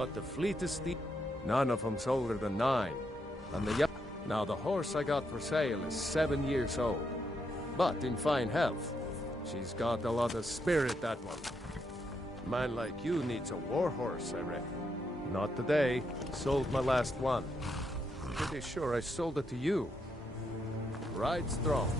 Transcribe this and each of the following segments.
got the fleetest steed. None of them's older than 9. And now the horse I got for sale is 7 years old. But in fine health. She's got a lot of spirit, that one. Man like you needs a war horse, I reckon. Not today. Sold my last one. Pretty sure I sold it to you. Ride strong.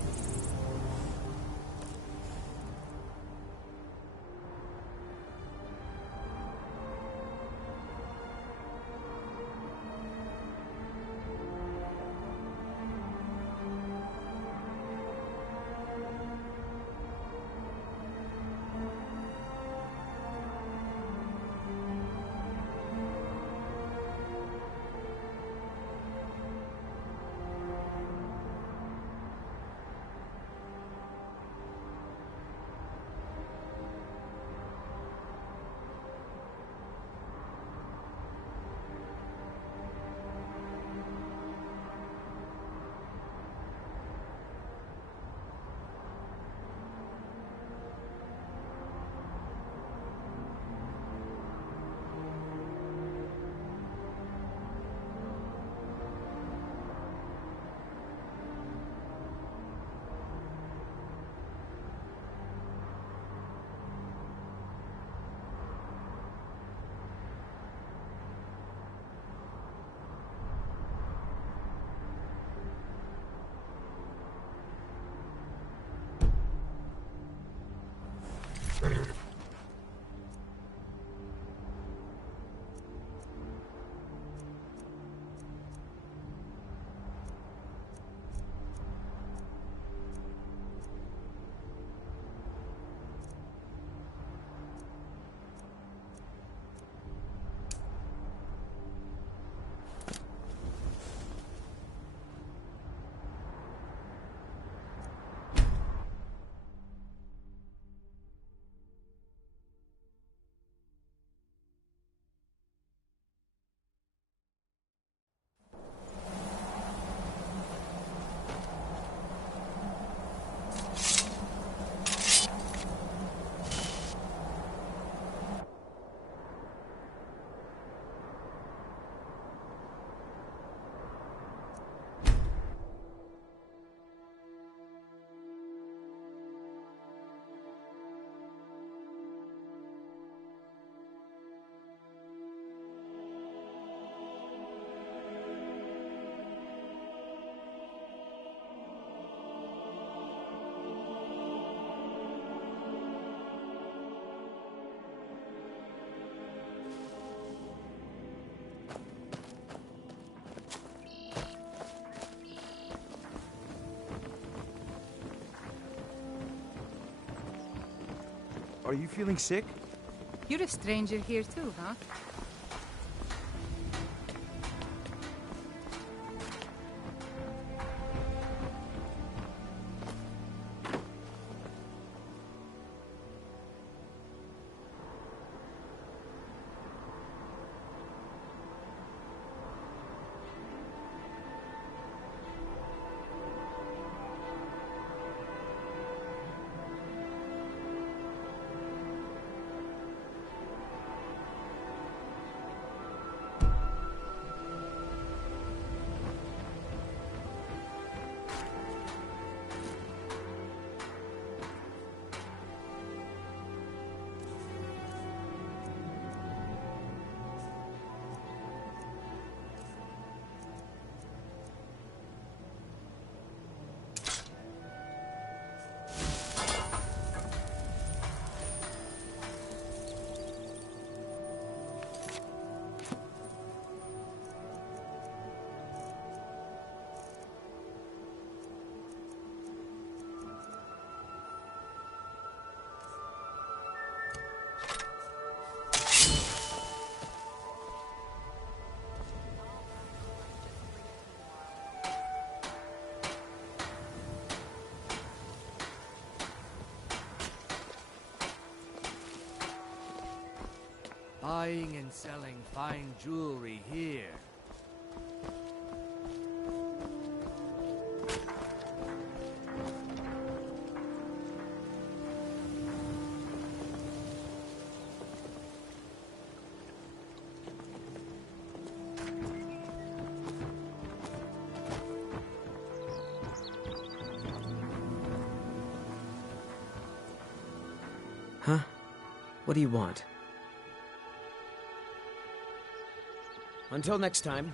Are you feeling sick? You're a stranger here too, huh? Buying and selling fine jewelry here. What do you want? Until next time.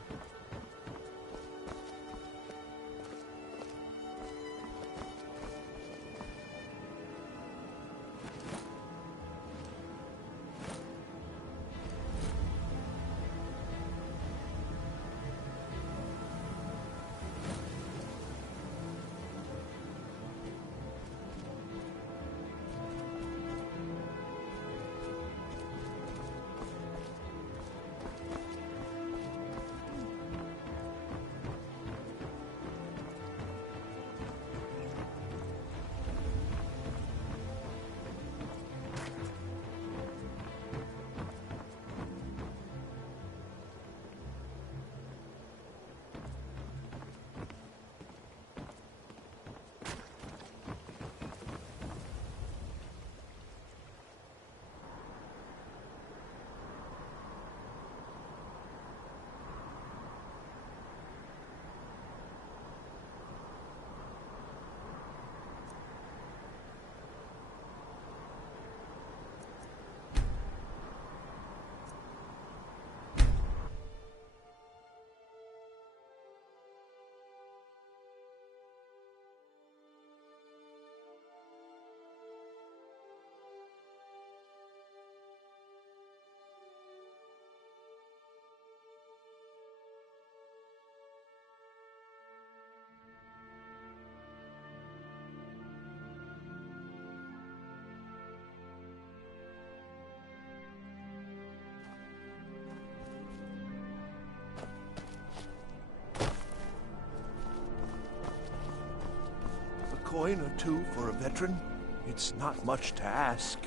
Coin or two for a veteran? It's not much to ask.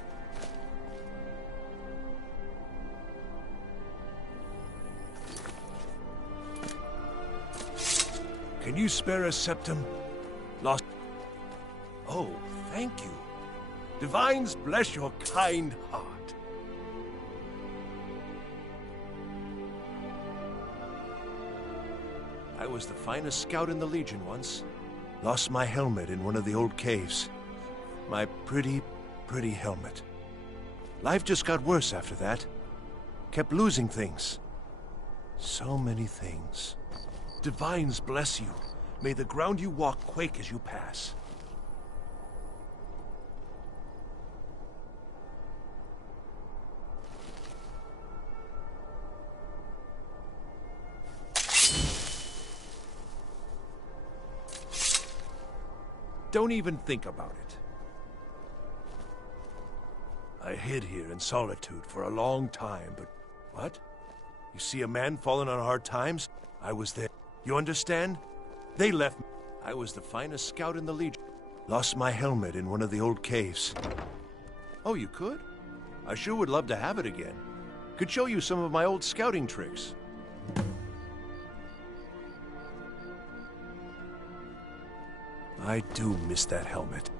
Can you spare a septum? Lost. Oh, thank you. Divines bless your kind heart. I was the finest scout in the Legion once. Lost my helmet in one of the old caves. My pretty, pretty helmet. Life just got worse after that. Kept losing things. So many things. Divines bless you. May the ground you walk quake as you pass. Don't even think about it. I hid here in solitude for a long time, but... What? You see a man falling on hard times? I was there. You understand? They left me. I was the finest scout in the Legion. Lost my helmet in one of the old caves. Oh, you could? I sure would love to have it again. Could show you some of my old scouting tricks. I do miss that helmet.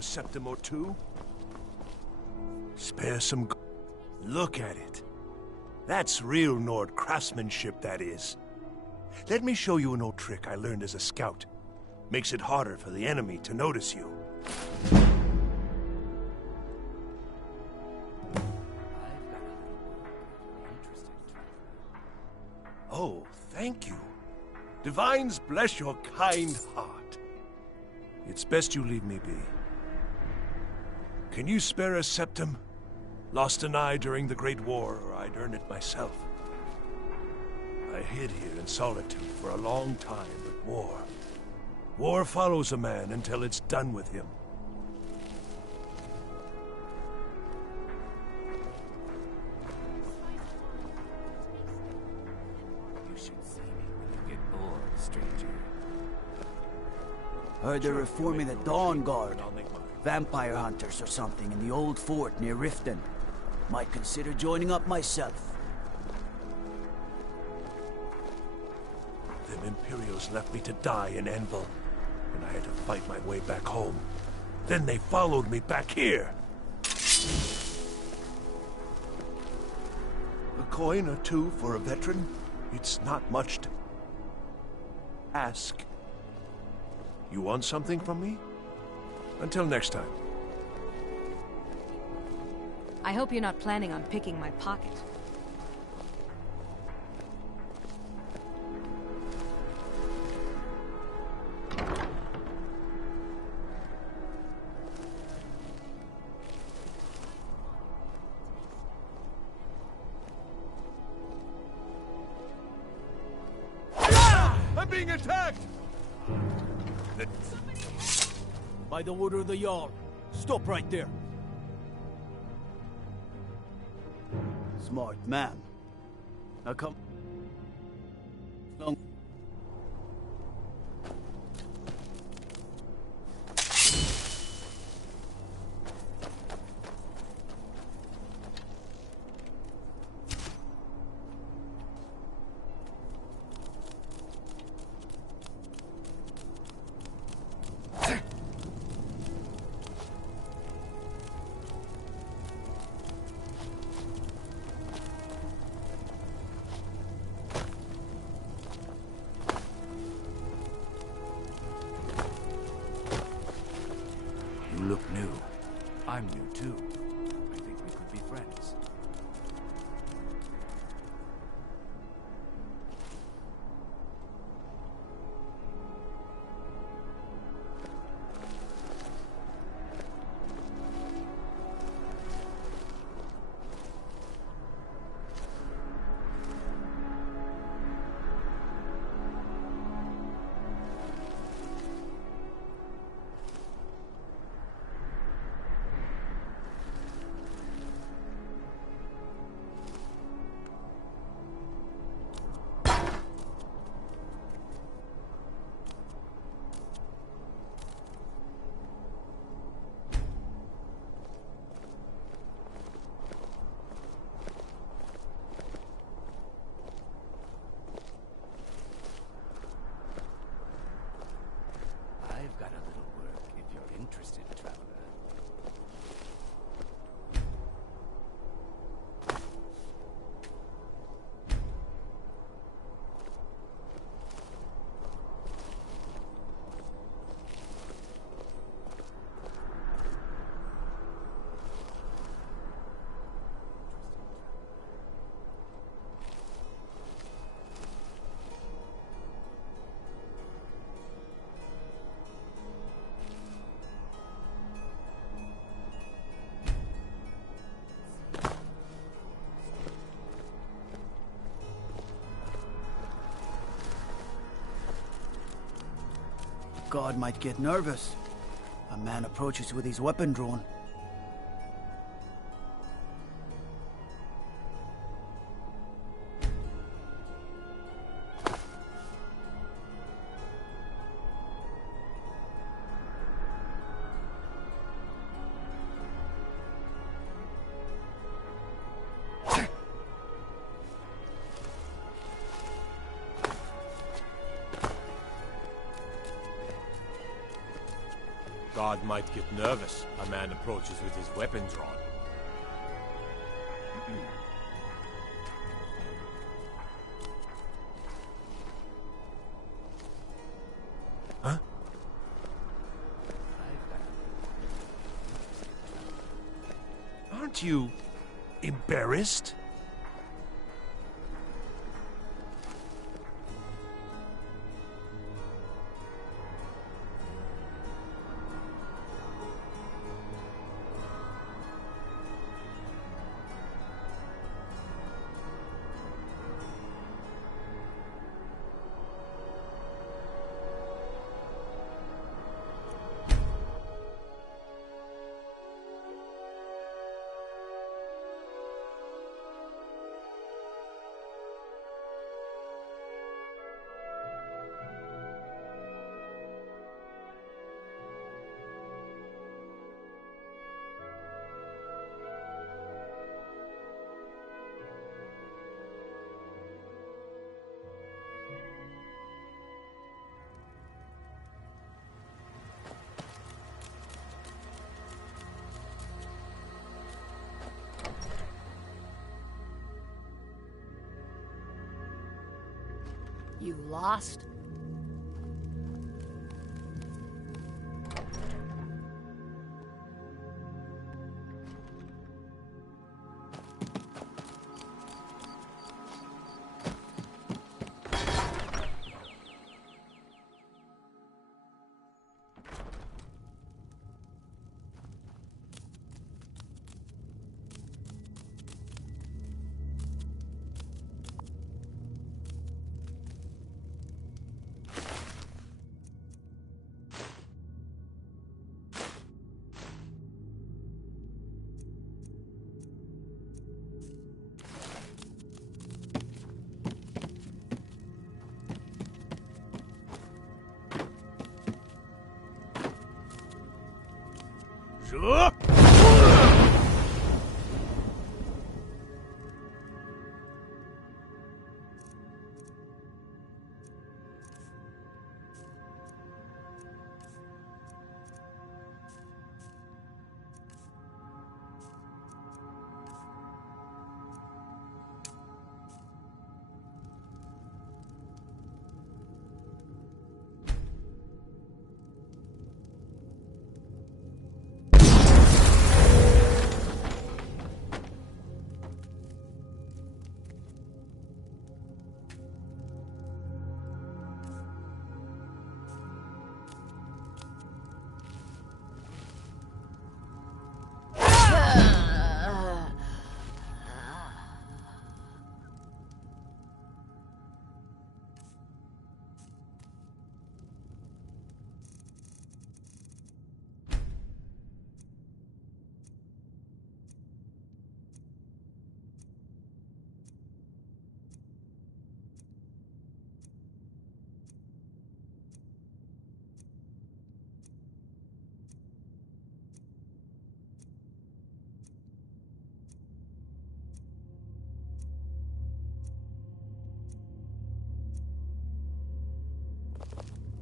a septim or two? Spare some... Look at it. That's real Nord craftsmanship, that is. Let me show you an old trick I learned as a scout. Makes it harder for the enemy to notice you. Oh, thank you. Divines bless your kind heart. It's best you leave me be. Can you spare a septim? Lost an eye during the Great War, or I'd earn it myself. I hid here in solitude for a long time, but war follows a man until it's done with him. You should see me when you get bored, stranger. Heard they're reforming the Dawn Guard. Vampire hunters or something in the old fort near Riften. Might consider joining up myself. Them Imperials left me to die in Anvil, and I had to fight my way back home. Then they followed me back here. A coin or two for a veteran? It's not much to ask. You want something from me? Until next time. I hope you're not planning on picking my pocket. I'm being attacked! By the order of the Jarl. Stop right there. Smart man. Now come. Long. You look new. I'm new too. I think we could be friends. I've got a little work if you're interested, traveler. God might get nervous. A man approaches with his weapon drawn. guard might get nervous. A man approaches with his weapon drawn. Huh? Aren't you embarrassed? You lost? Sure.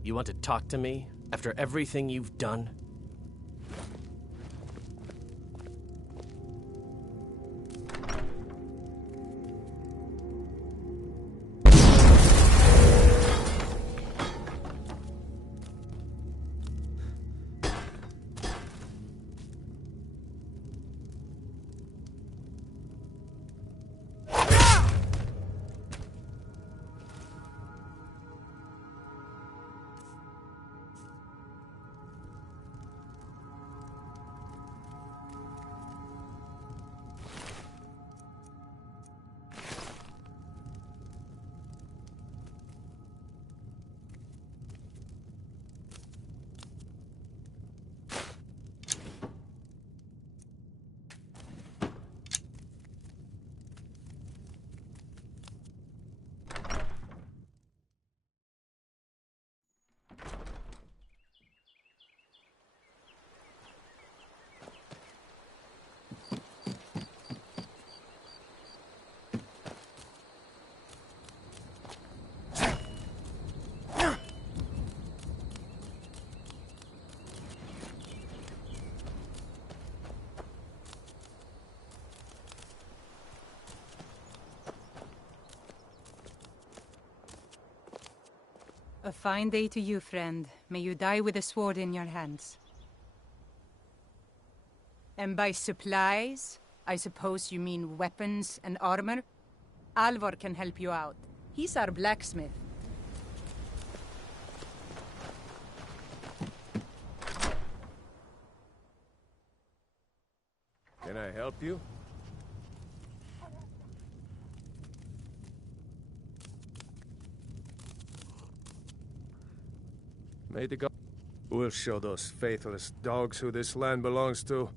You want to talk to me after everything you've done? A fine day to you, friend. May you die with a sword in your hands. And by supplies, I suppose you mean weapons and armor? Alvor can help you out. He's our blacksmith. Can I help you? May the god... We'll show those faithless dogs who this land belongs to.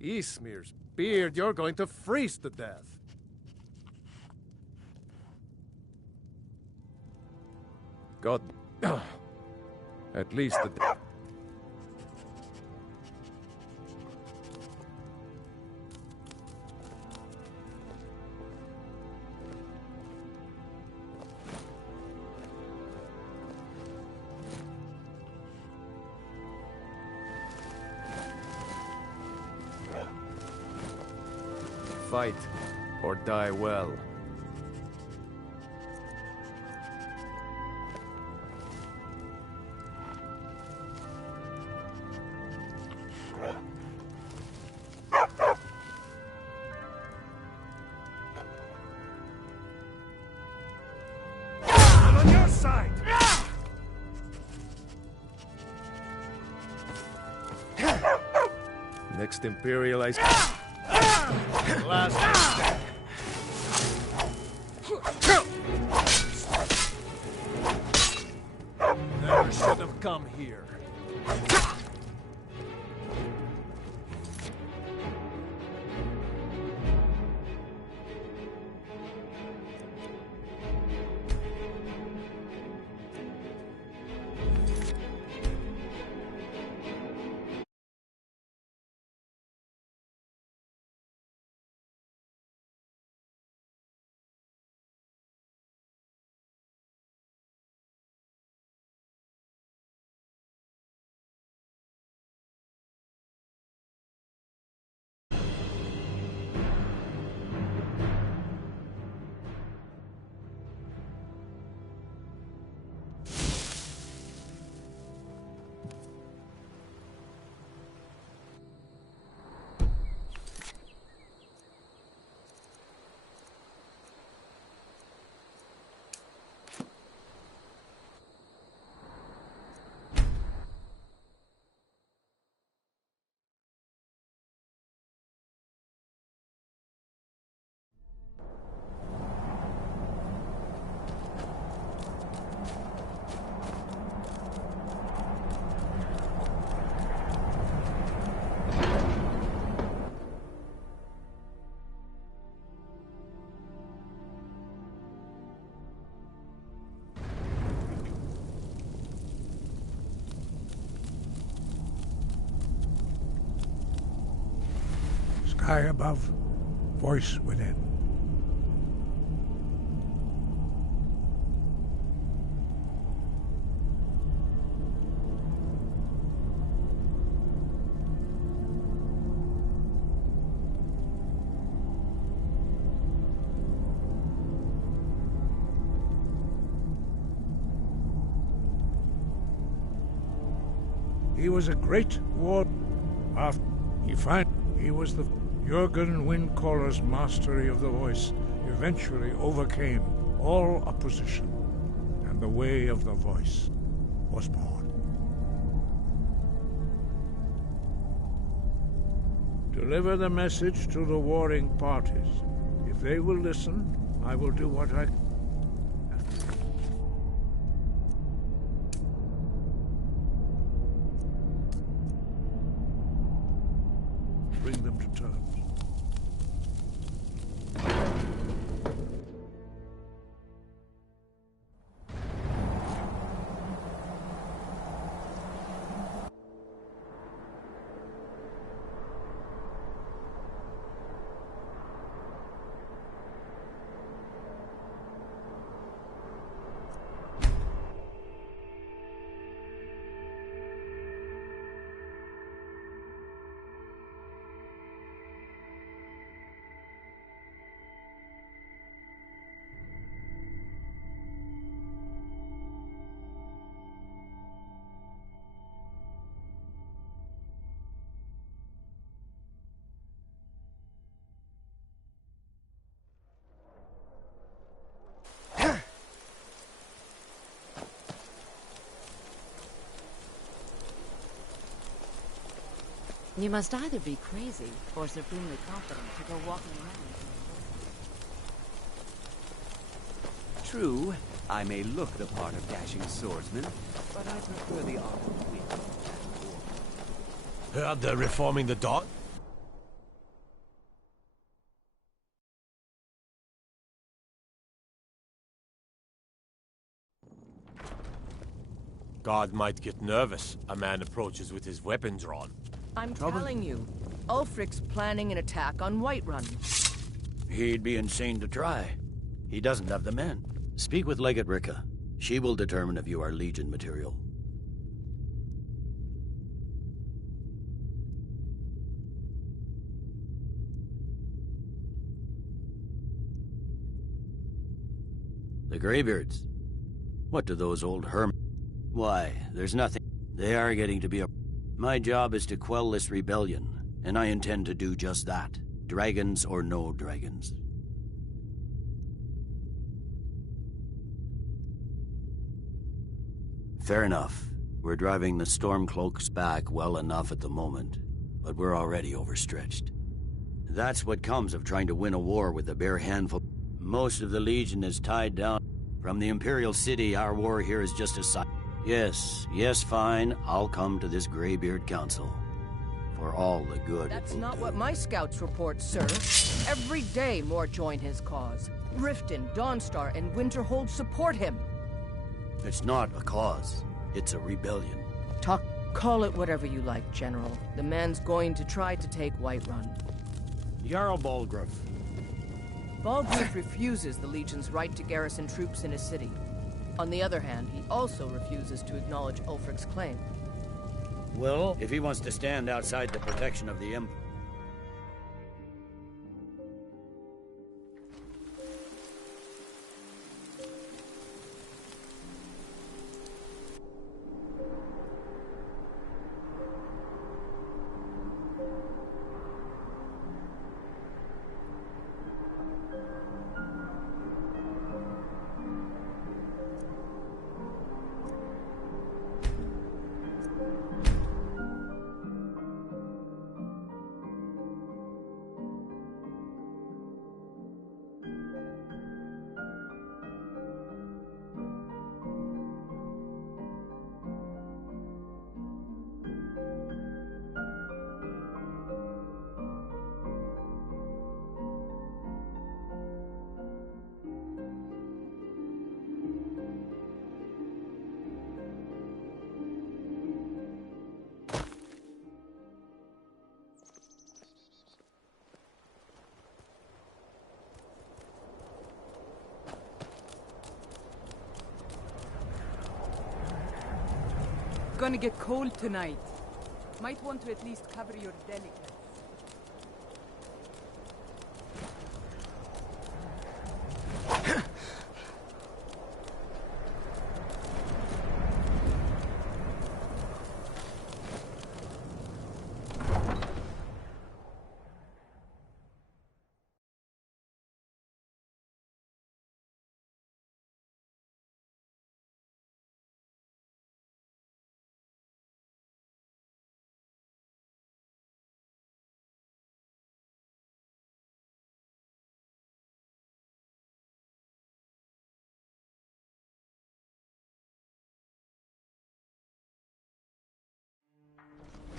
Ismir's beard, you're going to freeze to death. God... At least the... Fight, or die well. I'm on your side! Next Imperialized... Last. Never should have come here. Sky above, voice within. He was a great war. After he was the Jurgen Windcaller's mastery of the voice eventually overcame all opposition, and the way of the voice was born. Deliver the message to the warring parties. If they will listen, I will do what I can. Bring them to terms. You must either be crazy or supremely confident to go walking around. True, I may look the part of dashing swordsman, but I prefer the art of wit than war. Heard they're reforming the Dawn? God might get nervous. A man approaches with his weapon drawn. I'm telling you, Ulfric's planning an attack on Whiterun. He'd be insane to try. He doesn't have the men. Speak with Legate Ricka. She will determine if you are Legion material. The Greybeards. What do those old Why, there's nothing. They are getting to be a... My job is to quell this rebellion, and I intend to do just that. Dragons or no dragons. Fair enough. We're driving the Stormcloaks back well enough at the moment, but we're already overstretched. That's what comes of trying to win a war with a bare handful. Most of the Legion is tied down. From the Imperial City, our war here is just a side. Yes, fine. I'll come to this Greybeard Council. For all the good. That's not what my scouts report, sir. Every day more join his cause. Riften, Dawnstar, and Winterhold support him. It's not a cause. It's a rebellion. Call it whatever you like, General. The man's going to try to take Whiterun. Jarl Balgruuf. Balgruuf refuses the Legion's right to garrison troops in his city. On the other hand, he also refuses to acknowledge Ulfric's claim. Well, if he wants to stand outside the protection of the Empire... Gonna get cold tonight. Might want to at least cover your delicates.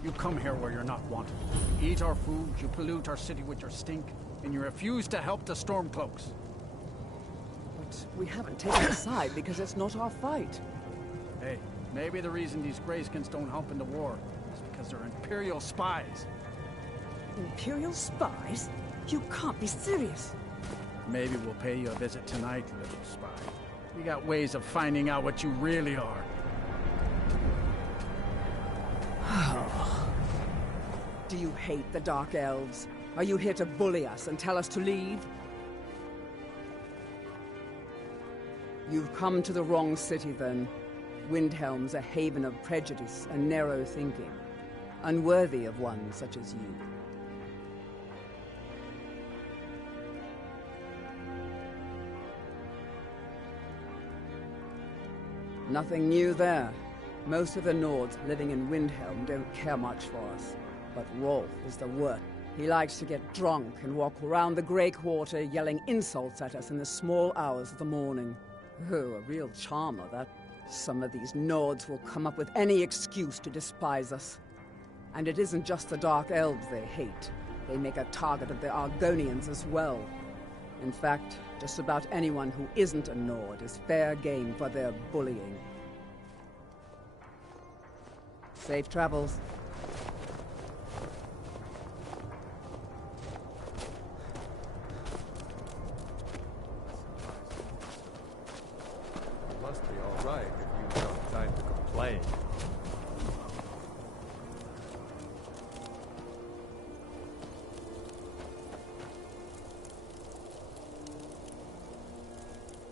You come here where you're not wanted. You eat our food, you pollute our city with your stink, and you refuse to help the Stormcloaks. But we haven't taken a side because it's not our fight. Hey, maybe the reason these Greyskins don't help in the war is because they're Imperial spies. Imperial spies? You can't be serious. Maybe we'll pay you a visit tonight, little spy. We got ways of finding out what you really are. Do you hate the Dark Elves? Are you here to bully us and tell us to leave? You've come to the wrong city, then. Windhelm's a haven of prejudice and narrow thinking, unworthy of one such as you. Nothing new there. Most of the Nords living in Windhelm don't care much for us. But Rolf is the worst. He likes to get drunk and walk around the Grey Quarter yelling insults at us in the small hours of the morning. Oh, a real charmer, that. Some of these Nords will come up with any excuse to despise us. And it isn't just the Dark Elves they hate. They make a target of the Argonians as well. In fact, just about anyone who isn't a Nord is fair game for their bullying. Safe travels. It must be all right if you've got time to complain.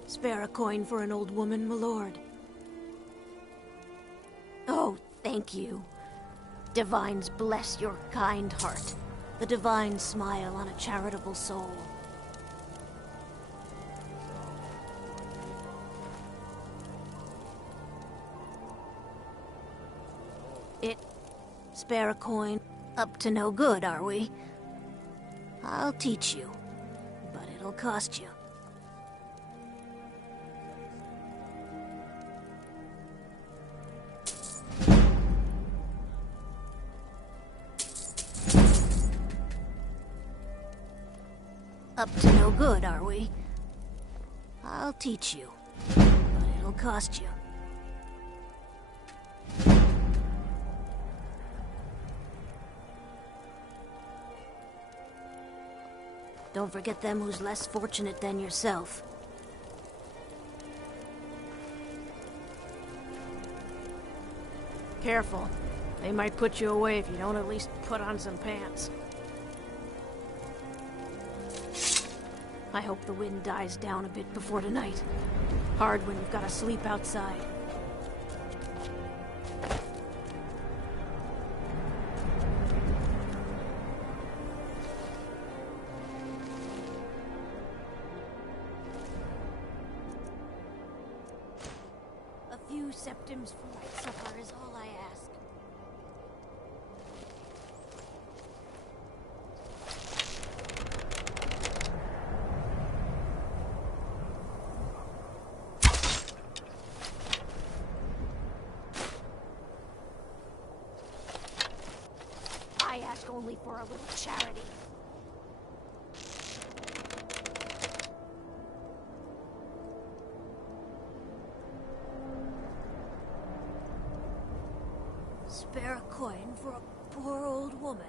Spare a coin for an old woman, my lord. Oh, thank you. Divines bless your kind heart. The divine smile on a charitable soul. Spare a coin. Up to no good, are we? I'll teach you, but it'll cost you. Up to no good, are we? I'll teach you, but it'll cost you. Don't forget them who's less fortunate than yourself. Careful. They might put you away if you don't at least put on some pants. I hope the wind dies down a bit before tonight. Hard when you've got to sleep outside. A few septims for my supper is all I ask. I ask only for a little charity. Spare a coin for a poor old woman.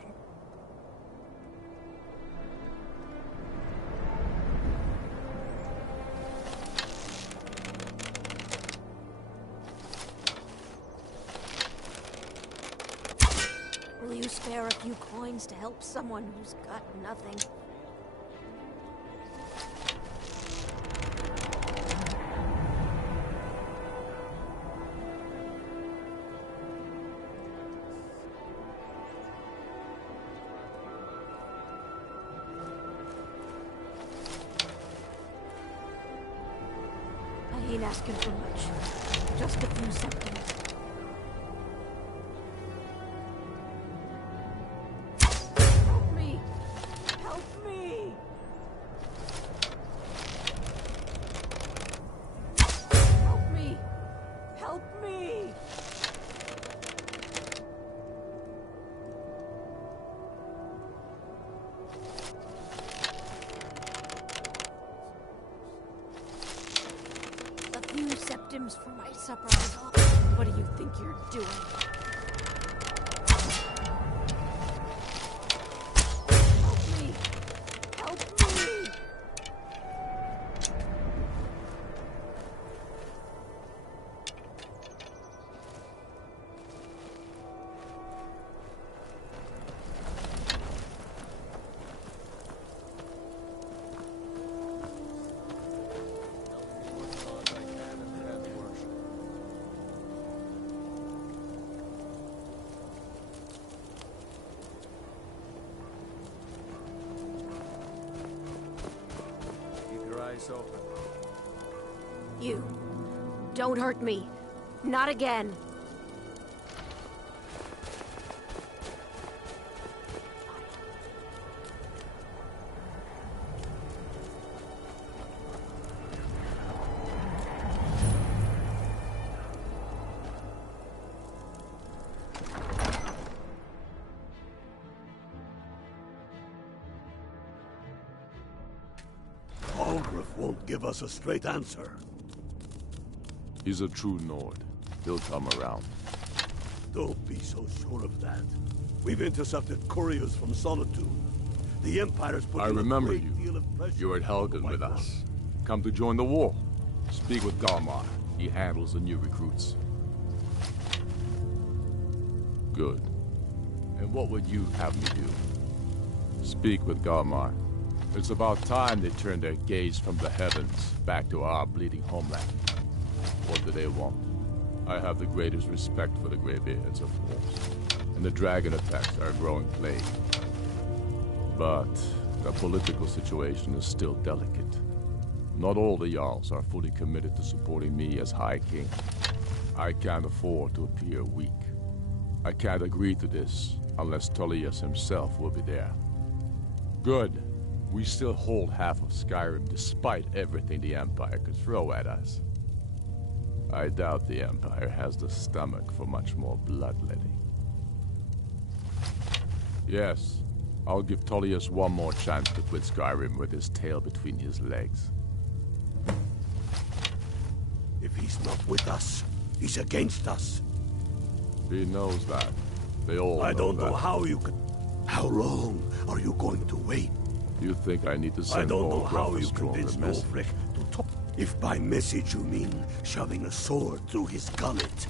Will you spare a few coins to help someone who's got nothing? I ain't asking for much. Just a few septims. Help me! Help me! Help me! Help me! A few septims for my supper is all. What do you think you're doing? Help me! Help me! Open. You. Don't hurt me. Not again. won't give us a straight answer. He's a true Nord. He'll come around. Don't be so sure of that. We've intercepted couriers from Solitude. The Empire's putting I remember a great deal of pressure. You were at Helgen with us. Come to join the war. Speak with Galmar. He handles the new recruits. Good. And what would you have me do? Speak with Galmar. It's about time they turned their gaze from the heavens back to our bleeding homeland. What do they want? I have the greatest respect for the Greybeards, of course. And the dragon attacks are a growing plague. But the political situation is still delicate. Not all the Jarls are fully committed to supporting me as High King. I can't afford to appear weak. I can't agree to this unless Tullius himself will be there. Good. We still hold half of Skyrim despite everything the Empire could throw at us. I doubt the Empire has the stomach for much more bloodletting. Yes, I'll give Tullius one more chance to quit Skyrim with his tail between his legs. If he's not with us, he's against us. He knows that. They all I don't know that. how you can... How long are you going to wait? You think I need to send I don't know Olgraf how a you stronger convinced message? Ulfric to talk. If by message you mean shoving a sword through his gullet.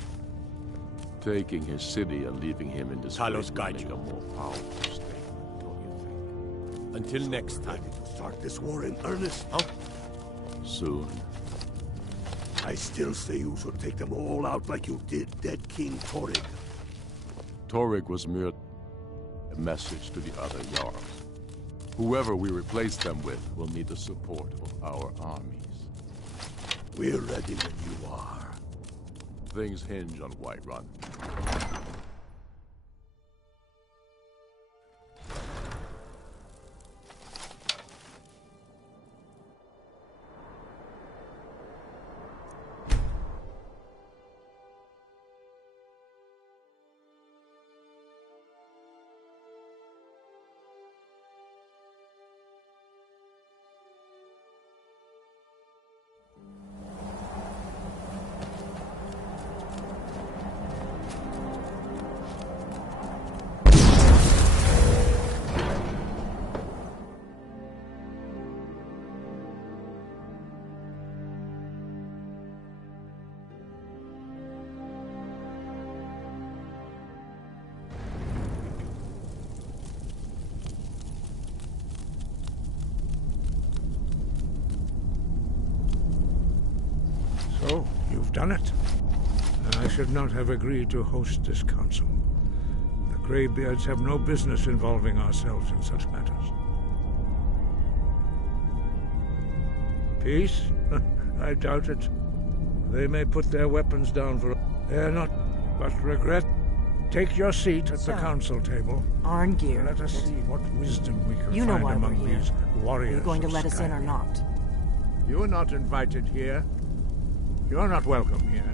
Taking his city and leaving him in disgrace Talos will guide make you. a more powerful statement, don't you think? Until next time. Ready to start this war in earnest? Soon. I still say you should take them all out like you did dead King Torrig. Torrig was mere a message to the other Jarls. Whoever we replace them with will need the support of our armies. We're ready when you are. Things hinge on Whiterun. So, you've done it. I should not have agreed to host this council. The Greybeards have no business involving ourselves in such matters. Peace? I doubt it. They may put their weapons down for... They're not... but regret. Take your seat at the council table. Arngeir. Let us see what wisdom we can You know find why among we're here. these warriors. Are you going to of let us in or Skyrim. not? You're not invited here. You're not welcome here.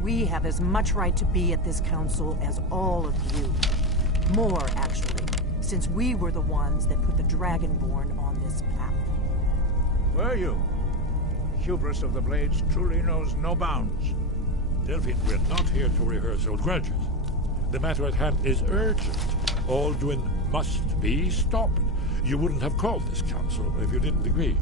We have as much right to be at this council as all of you. More, actually, since we were the ones that put the Dragonborn on this path. Were you? Hubris of the Blades truly knows no bounds. Delphine, we're not here to rehearse old grudges. The matter at hand is urgent. Alduin must be stopped. You wouldn't have called this council if you didn't agree.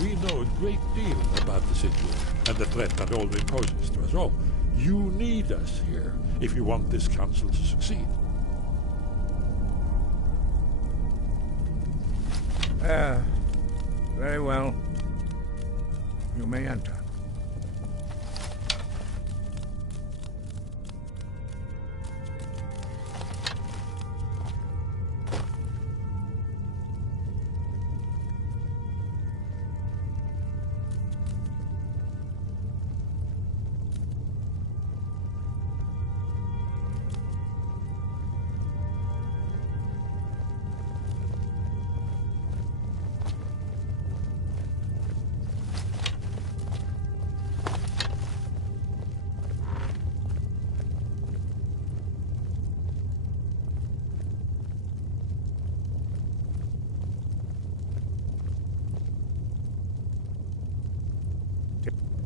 We know a great deal about the situation and the threat that Alduin poses to us all. You need us here if you want this council to succeed. Very well. You may enter.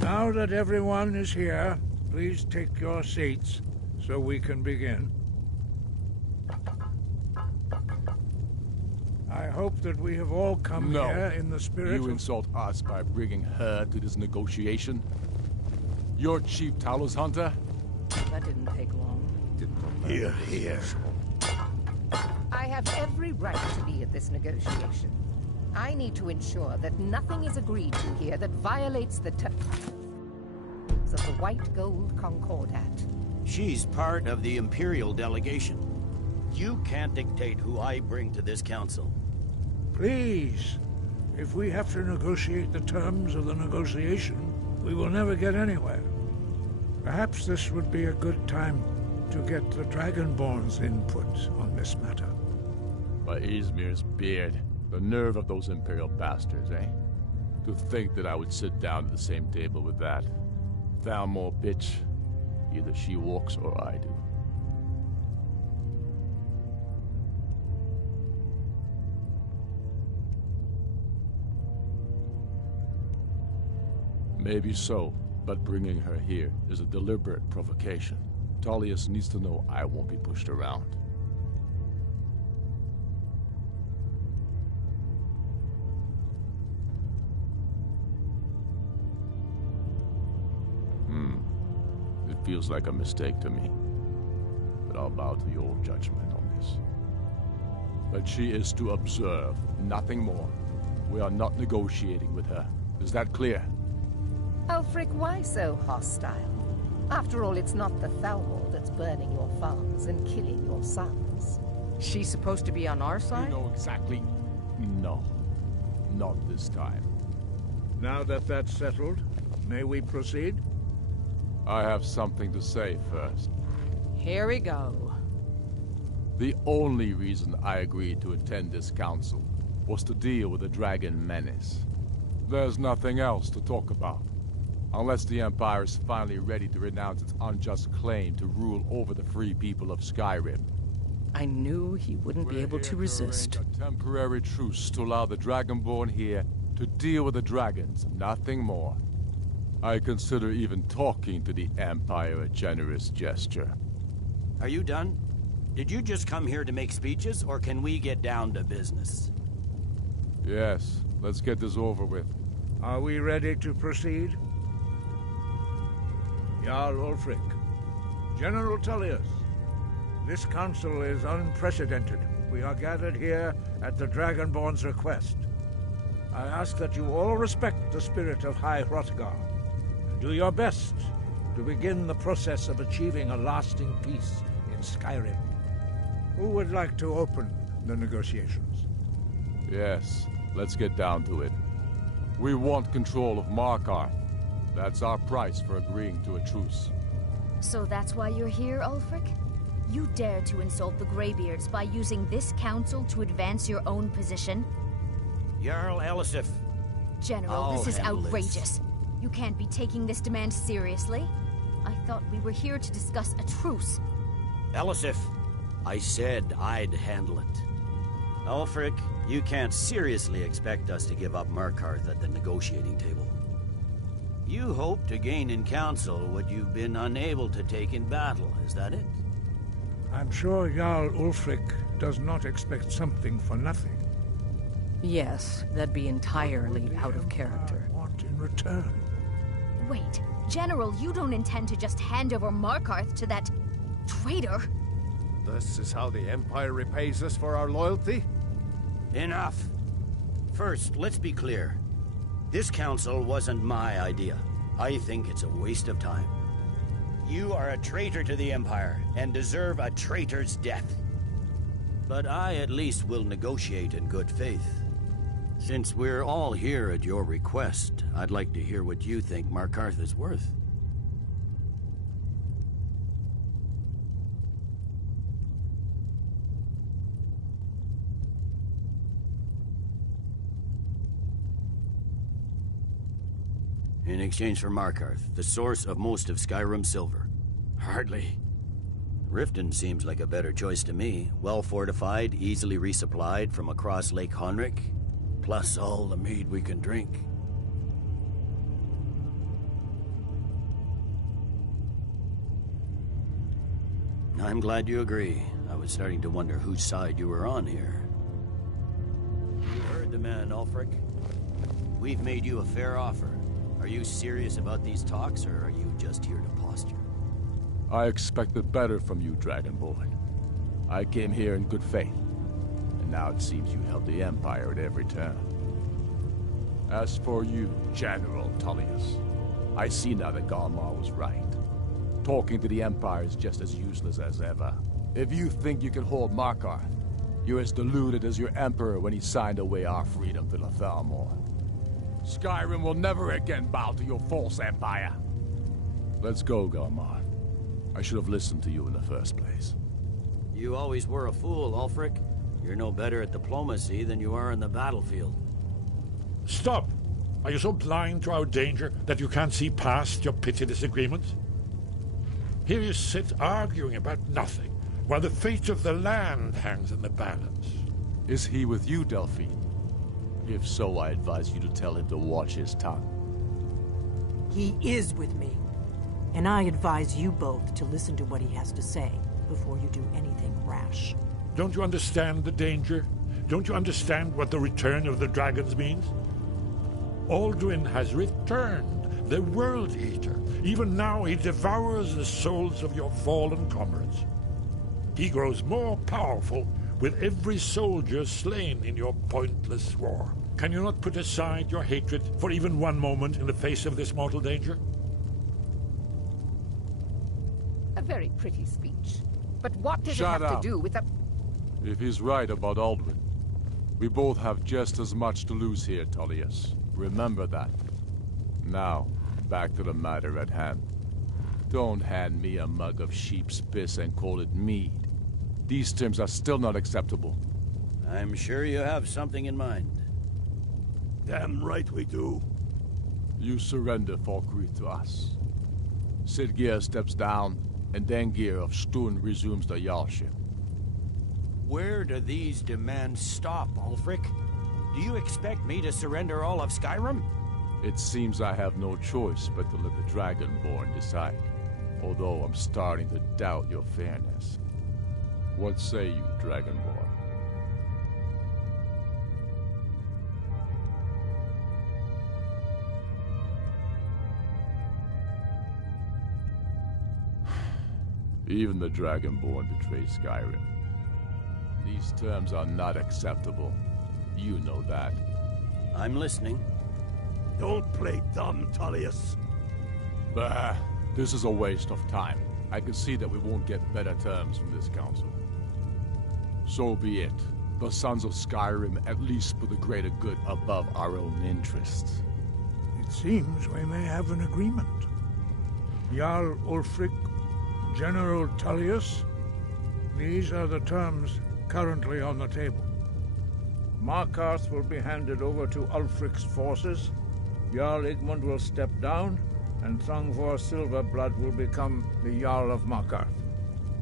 Now that everyone is here, please take your seats so we can begin. I hope that we have all come here in the spirit You of... insult us by bringing her to this negotiation? You're Chief Talos Hunter? That didn't take long. Here. I have every right to be at this negotiation. I need to ensure that nothing is agreed to here that violates the terms of the White Gold Concordat. She's part of the Imperial delegation. You can't dictate who I bring to this council. Please, if we have to negotiate the terms of the negotiation, we will never get anywhere. Perhaps this would be a good time to get the Dragonborn's input on this matter. By Izmir's beard, the nerve of those Imperial bastards, eh? To think that I would sit down at the same table with that. Thalmor bitch. Either she walks or I do. Maybe so, but bringing her here is a deliberate provocation. Tullius needs to know I won't be pushed around. It feels like a mistake to me, but I'll bow to your judgment on this. But she is to observe, nothing more. We are not negotiating with her. Is that clear? Ulfric, why so hostile? After all, it's not the Thalmor that's burning your farms and killing your sons. She's supposed to be on our side? You know exactly. No. Not this time. Now that that's settled, may we proceed? I have something to say first. Here we go. The only reason I agreed to attend this council was to deal with the dragon menace. There's nothing else to talk about. Unless the Empire is finally ready to renounce its unjust claim to rule over the free people of Skyrim. I knew he wouldn't be able to resist. A temporary truce to allow the Dragonborn here to deal with the dragons, nothing more. I consider even talking to the Empire a generous gesture. Are you done? Did you just come here to make speeches, or can we get down to business? Yes, let's get this over with. Are we ready to proceed? Jarl Ulfric, General Tullius, this council is unprecedented. We are gathered here at the Dragonborn's request. I ask that you all respect the spirit of High Hrothgar, and do your best to begin the process of achieving a lasting peace in Skyrim. Who would like to open the negotiations? Yes, let's get down to it. We want control of Markarth. That's our price for agreeing to a truce. So that's why you're here, Ulfric? You dare to insult the Greybeards by using this council to advance your own position? Jarl Elisif. General, this is outrageous. You can't be taking this demand seriously. I thought we were here to discuss a truce. Elisif, I said I'd handle it. Ulfric, you can't seriously expect us to give up Markarth at the negotiating table. You hope to gain in council what you've been unable to take in battle, is that it? I'm sure Jarl Ulfric does not expect something for nothing. Yes, that'd be entirely out of character. What in return? Wait, General, you don't intend to just hand over Markarth to that traitor? This is how the Empire repays us for our loyalty? Enough. First, let's be clear. This council wasn't my idea. I think it's a waste of time. You are a traitor to the Empire, and deserve a traitor's death. But I at least will negotiate in good faith. Since we're all here at your request, I'd like to hear what you think Markarth is worth. In exchange for Markarth, the source of most of Skyrim's silver. Hardly. Riften seems like a better choice to me. Well fortified, easily resupplied from across Lake Honric, plus all the mead we can drink. I'm glad you agree. I was starting to wonder whose side you were on here. You heard the man, Ulfric. We've made you a fair offer. Are you serious about these talks, or are you just here to posture? I expected better from you, Dragonborn. I came here in good faith, and now it seems you help the Empire at every turn. As for you, General Tullius, I see now that Galmar was right. Talking to the Empire is just as useless as ever. If you think you can hold Markarth, you're as deluded as your Emperor when he signed away our freedom to the Thalmor. Skyrim will never again bow to your false empire. Let's go, Galmar. I should have listened to you in the first place. You always were a fool, Ulfric. You're no better at diplomacy than you are in the battlefield. Stop! Are you so blind to our danger that you can't see past your petty disagreements? Here you sit arguing about nothing, while the fate of the land hangs in the balance. Is he with you, Delphine? If so, I advise you to tell him to watch his tongue. He is with me. And I advise you both to listen to what he has to say before you do anything rash. Don't you understand the danger? Don't you understand what the return of the dragons means? Alduin has returned, the World Eater. Even now he devours the souls of your fallen comrades. He grows more powerful with every soldier slain in your pointless war. Can you not put aside your hatred for even one moment in the face of this mortal danger? A very pretty speech. But what does Shut it have up. to do with the... If he's right about Alduin, we both have just as much to lose here, Tullius. Remember that. Now, back to the matter at hand. Don't hand me a mug of sheep's piss and call it mead. These terms are still not acceptable. I'm sure you have something in mind. Damn right we do. You surrender Falkreath to us. Sidgeir steps down, and Dengir of Stun resumes the Jarlship. Where do these demands stop, Ulfric? Do you expect me to surrender all of Skyrim? It seems I have no choice but to let the Dragonborn decide, although I'm starting to doubt your fairness. What say you, Dragonborn? Even the Dragonborn betray Skyrim. These terms are not acceptable. You know that. I'm listening. Don't play dumb, Tullius. Bah, this is a waste of time. I can see that we won't get better terms from this council. So be it. The Sons of Skyrim at least put the greater good above our own interests. It seems we may have an agreement. Jarl Ulfric, General Tullius, these are the terms currently on the table. Markarth will be handed over to Ulfric's forces, Jarl Igmund will step down, and Thongvor Silverblood will become the Jarl of Markarth.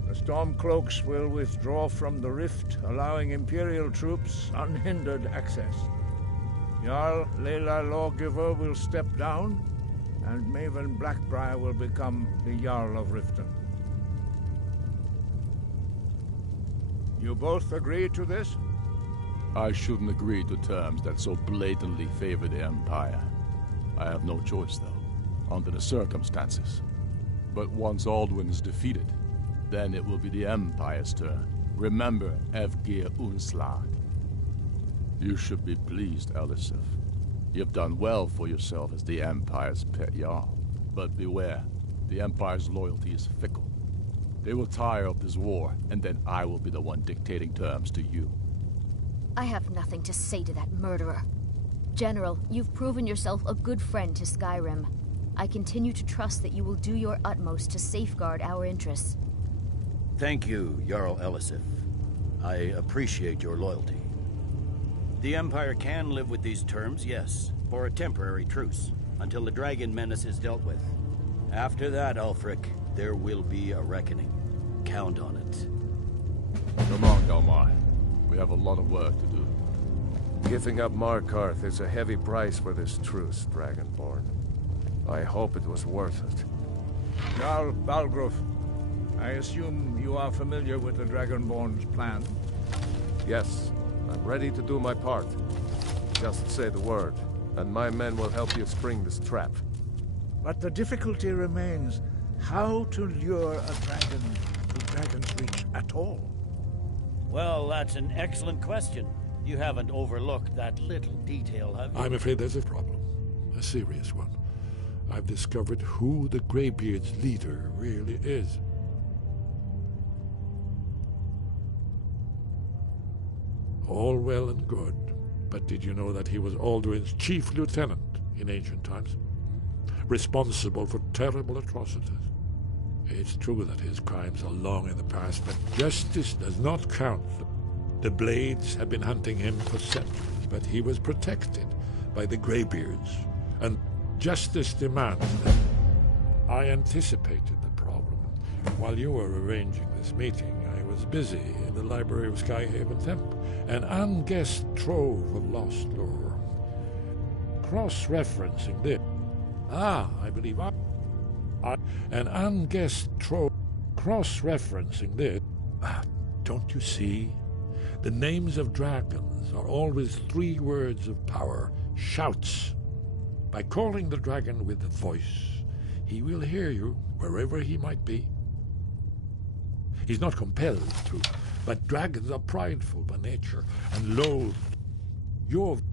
The Stormcloaks will withdraw from the Rift, allowing Imperial troops unhindered access. Jarl Lela Lawgiver will step down, and Maven Blackbriar will become the Jarl of Riften. You both agree to this? I shouldn't agree to terms that so blatantly favor the Empire. I have no choice, though, under the circumstances. But once Alduin is defeated, then it will be the Empire's turn. Remember Evgir Unslag. You should be pleased, Elisif. You've done well for yourself as the Empire's pet Jarl. But beware, the Empire's loyalty is fickle. They will tire of this war, and then I will be the one dictating terms to you. I have nothing to say to that murderer. General, you've proven yourself a good friend to Skyrim. I continue to trust that you will do your utmost to safeguard our interests. Thank you, Jarl Elisif. I appreciate your loyalty. The Empire can live with these terms, yes, for a temporary truce, until the dragon menace is dealt with. After that, Ulfric, there will be a reckoning. Count on it. Come on, Galmar. We have a lot of work to do. Giving up Markarth is a heavy price for this truce, Dragonborn. I hope it was worth it. Jarl Balgruf, I assume you are familiar with the Dragonborn's plan? Yes, I'm ready to do my part. Just say the word, and my men will help you spring this trap. But the difficulty remains how to lure a dragon to Dragon's Reach at all. Well, that's an excellent question. You haven't overlooked that little detail, have you? I'm afraid there's a problem. A serious one. I've discovered who the Greybeard's leader really is. All well and good, but did you know that he was Alduin's chief lieutenant in ancient times? Responsible for terrible atrocities. It's true that his crimes are long in the past, but justice does not count. The Blades have been hunting him for centuries, but he was protected by the Greybeards, and justice demands that. I anticipated the problem. While you were arranging this meeting, I was busy in the library of Skyhaven Temple, an unguessed trove of lost lore. Cross-referencing this. I believe an unguessed trove. Cross-referencing this. Don't you see? The names of dragons are always 3 words of power, shouts. By calling the dragon with the voice, he will hear you wherever he might be. He's not compelled to, but dragons are prideful by nature and loathed.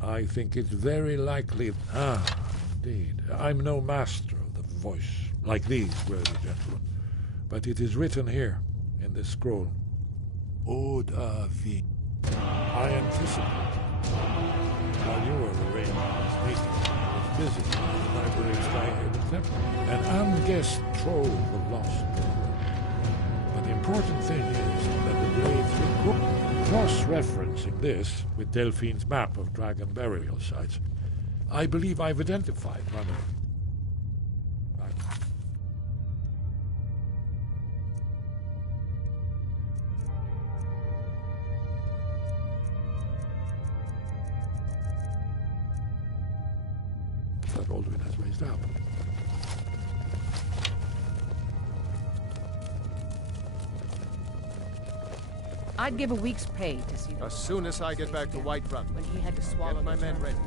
I think it's very likely. Indeed. I'm no master of the voice, like these worthy gentlemen, but it is written here in this scroll. Odavi. I anticipated. While you were arranging this meeting, I was busy in the library of Skyhaven Temple, an unguessed trove of lost lore. But the important thing is that the Blades will cross-referencing this with Delphine's map of dragon burial sites. I believe I've identified one of them. That Alduin has raised up. I'd give a week's pay to see As soon as I get back to Whiterun, when he had to swallow get my the men term. ready.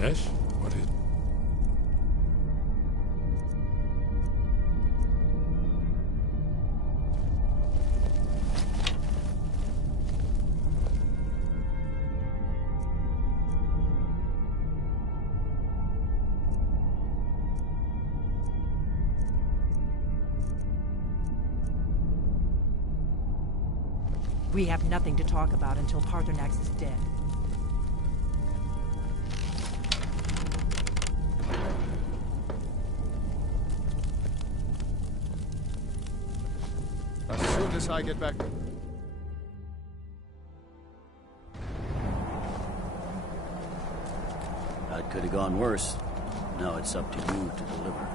Yes? What is... We have nothing to talk about until Paarthurnax is dead. As soon as I get back... That could have gone worse. Now it's up to you to deliver.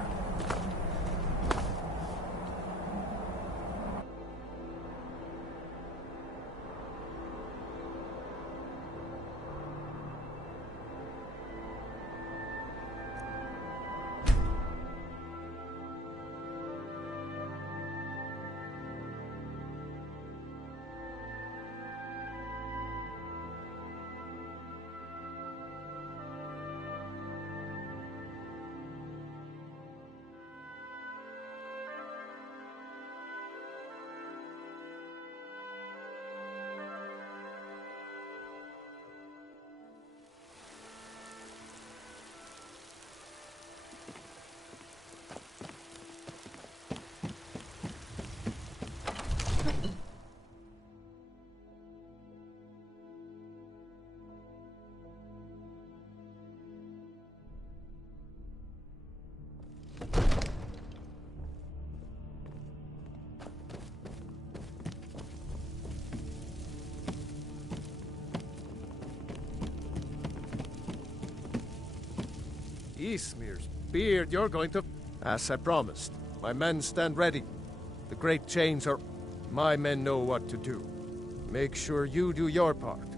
Eastmere's beard, you're going to... As I promised, my men stand ready. The great chains are... My men know what to do. Make sure you do your part.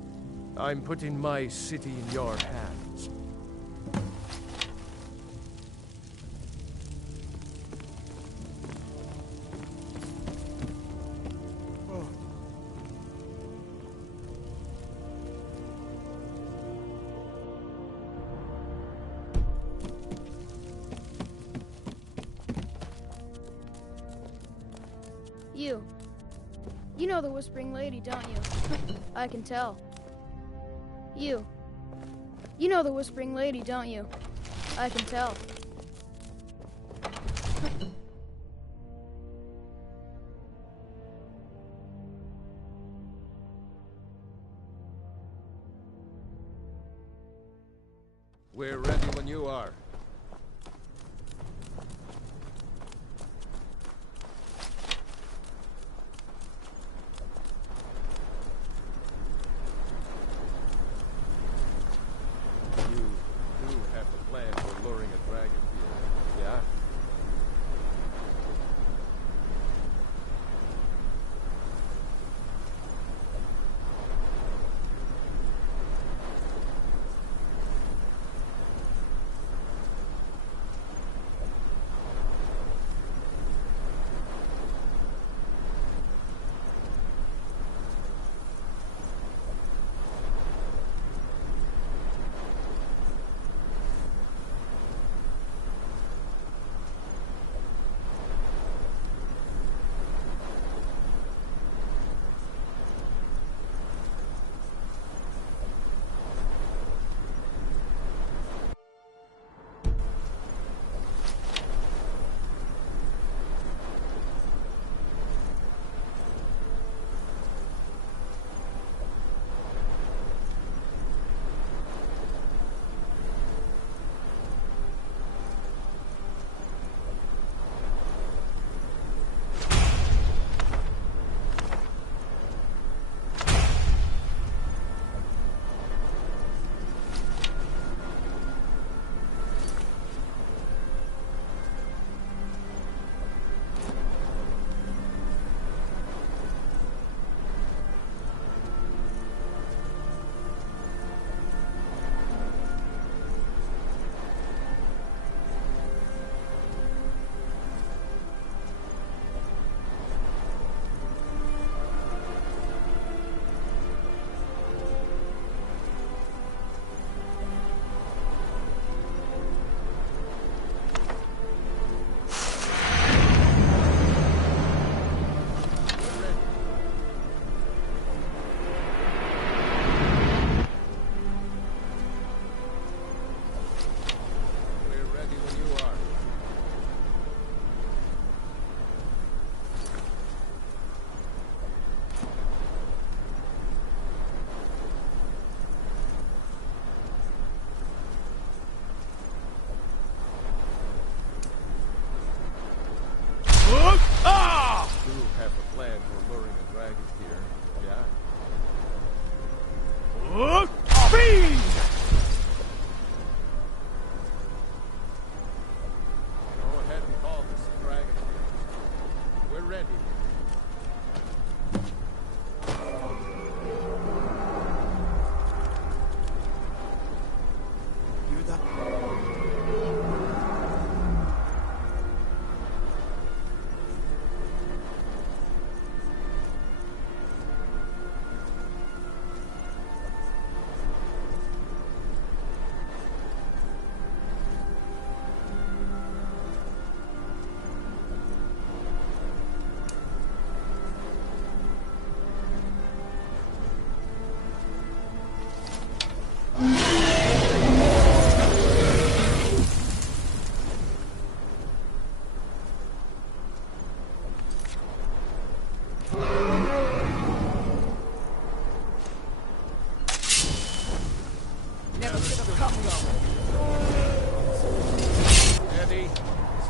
I'm putting my city in your hands. You know the Whispering Lady, don't you? I can tell. You know the Whispering Lady, don't you? I can tell. We're ready when you are.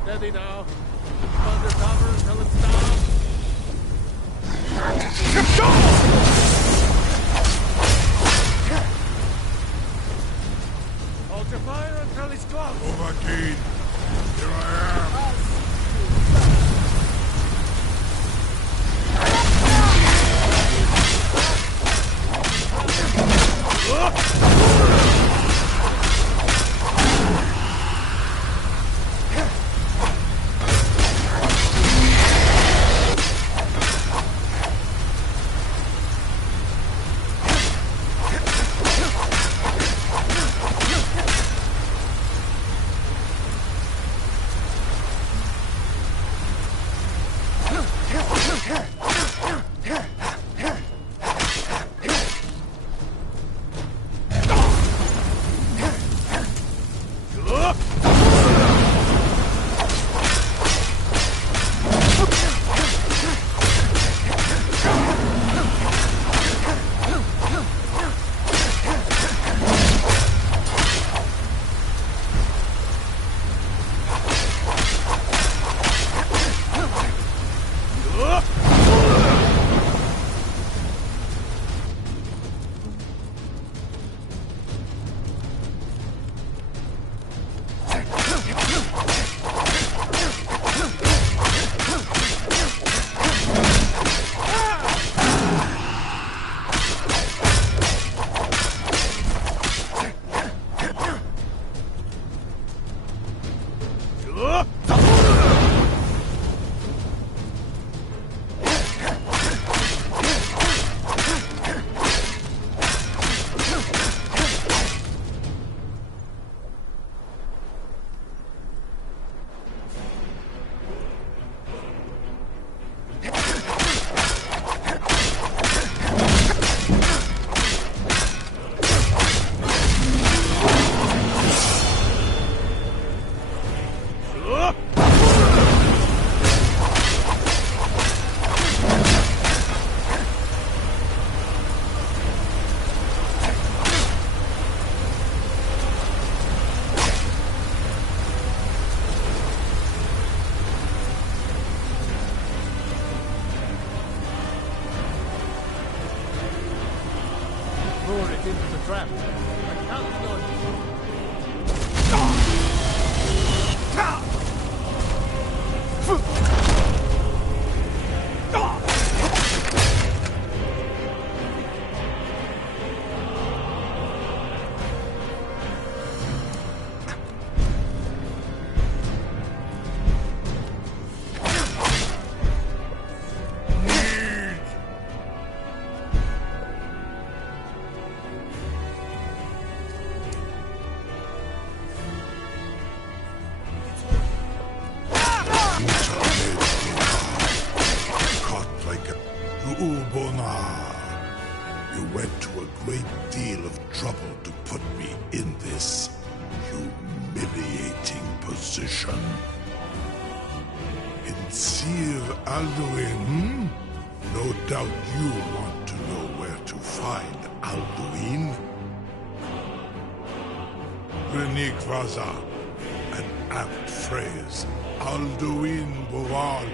Steady now. Under cover until it's down. Hold your fire until he's close. Over Arcade. Here I am. Lure it into the trap. I can't ignore you. You went to a great deal of trouble to put me in this humiliating position. In Sir Alduin, no doubt you want to know where to find Alduin. Renigvaza, an apt phrase. Alduin Boval.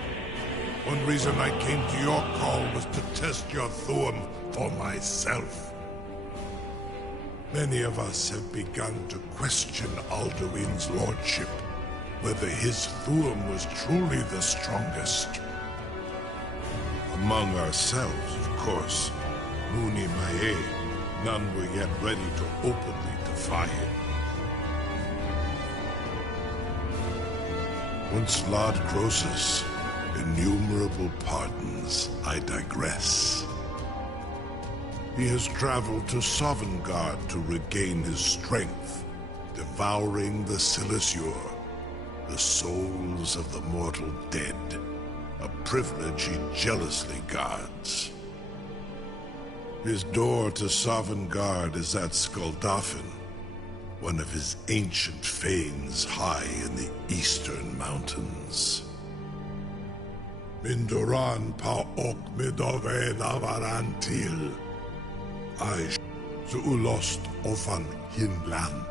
One reason I came to your call was to test your Thuum for myself. Many of us have begun to question Alduin's lordship, whether his Thuum was truly the strongest. Among ourselves, of course, Muni Mae, none were yet ready to openly defy him. Once Lord Croesus, innumerable pardons, I digress. He has traveled to Sovngarde to regain his strength, devouring the Silesure, the souls of the mortal dead, a privilege he jealously guards. His door to Sovngarde is at Skuldafn, one of his ancient fanes high in the eastern mountains. Mindoran pa ok midove navarantil. I zuulost ofan hinlan.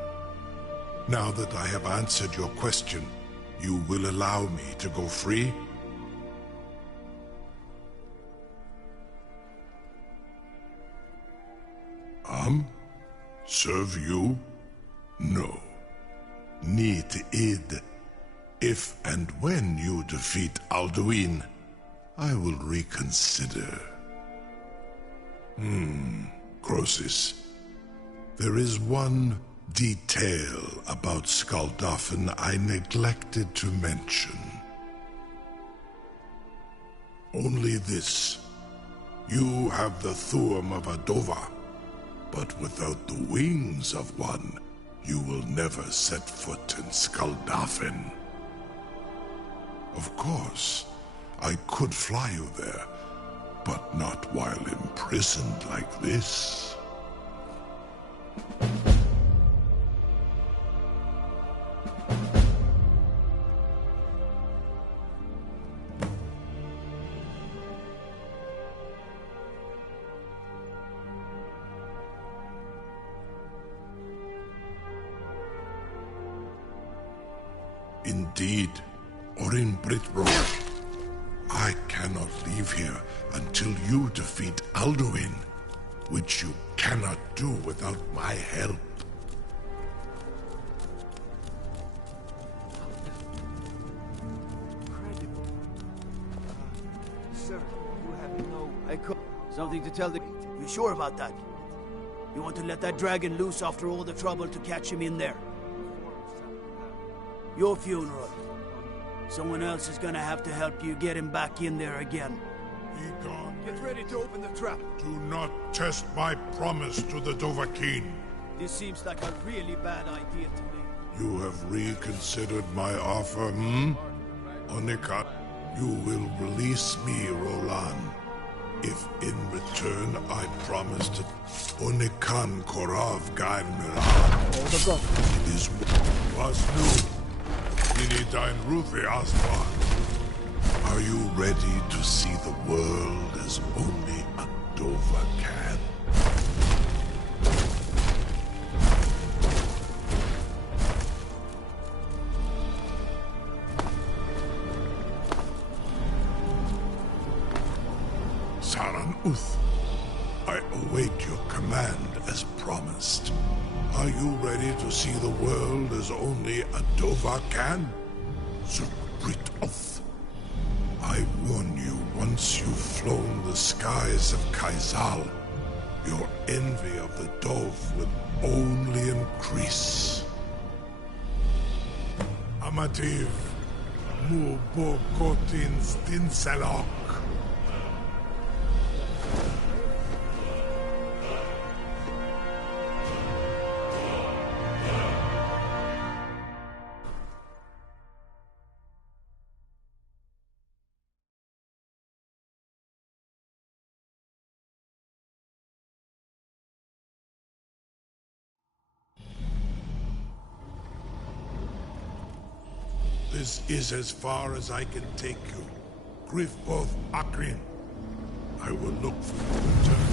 Now that I have answered your question, you will allow me to go free? Serve you? No. Need id. If and when you defeat Alduin, I will reconsider. Croesus. There is one detail about Skaldafn I neglected to mention. Only this. You have the Thuum of Adova, but without the wings of one, you will never set foot in Skaldafn. Of course, I could fly you there, but not while imprisoned like this. Indeed, Orin Britbro. I cannot leave here until you defeat Alduin, which you cannot do without my help. Incredible. Sir, you have no... I could... Something to tell the... You sure about that? You want to let that dragon loose after all the trouble to catch him in there? Your funeral. Someone else is gonna have to help you get him back in there again. Be gone. Get ready to open the trap. Do not test my promise to the Dovahkiin. This seems like a really bad idea to me. You have reconsidered my offer, Onika, you will release me, Roland. If in return I promise to Onikan Korav Gair Miran. It is was new. Inidine Ruthi Aswan. Are you ready to see the world as only a Dova can? Saran Uth, I await your command as promised. Are you ready to see the world as only a Dova can? Zubrit Oth. I warn you, once you've flown the skies of Kaizal, your envy of the Dove will only increase. Amativ, Mubokotin Stinselok. This is as far as I can take you. Grifboth Akrin. I will look for your return.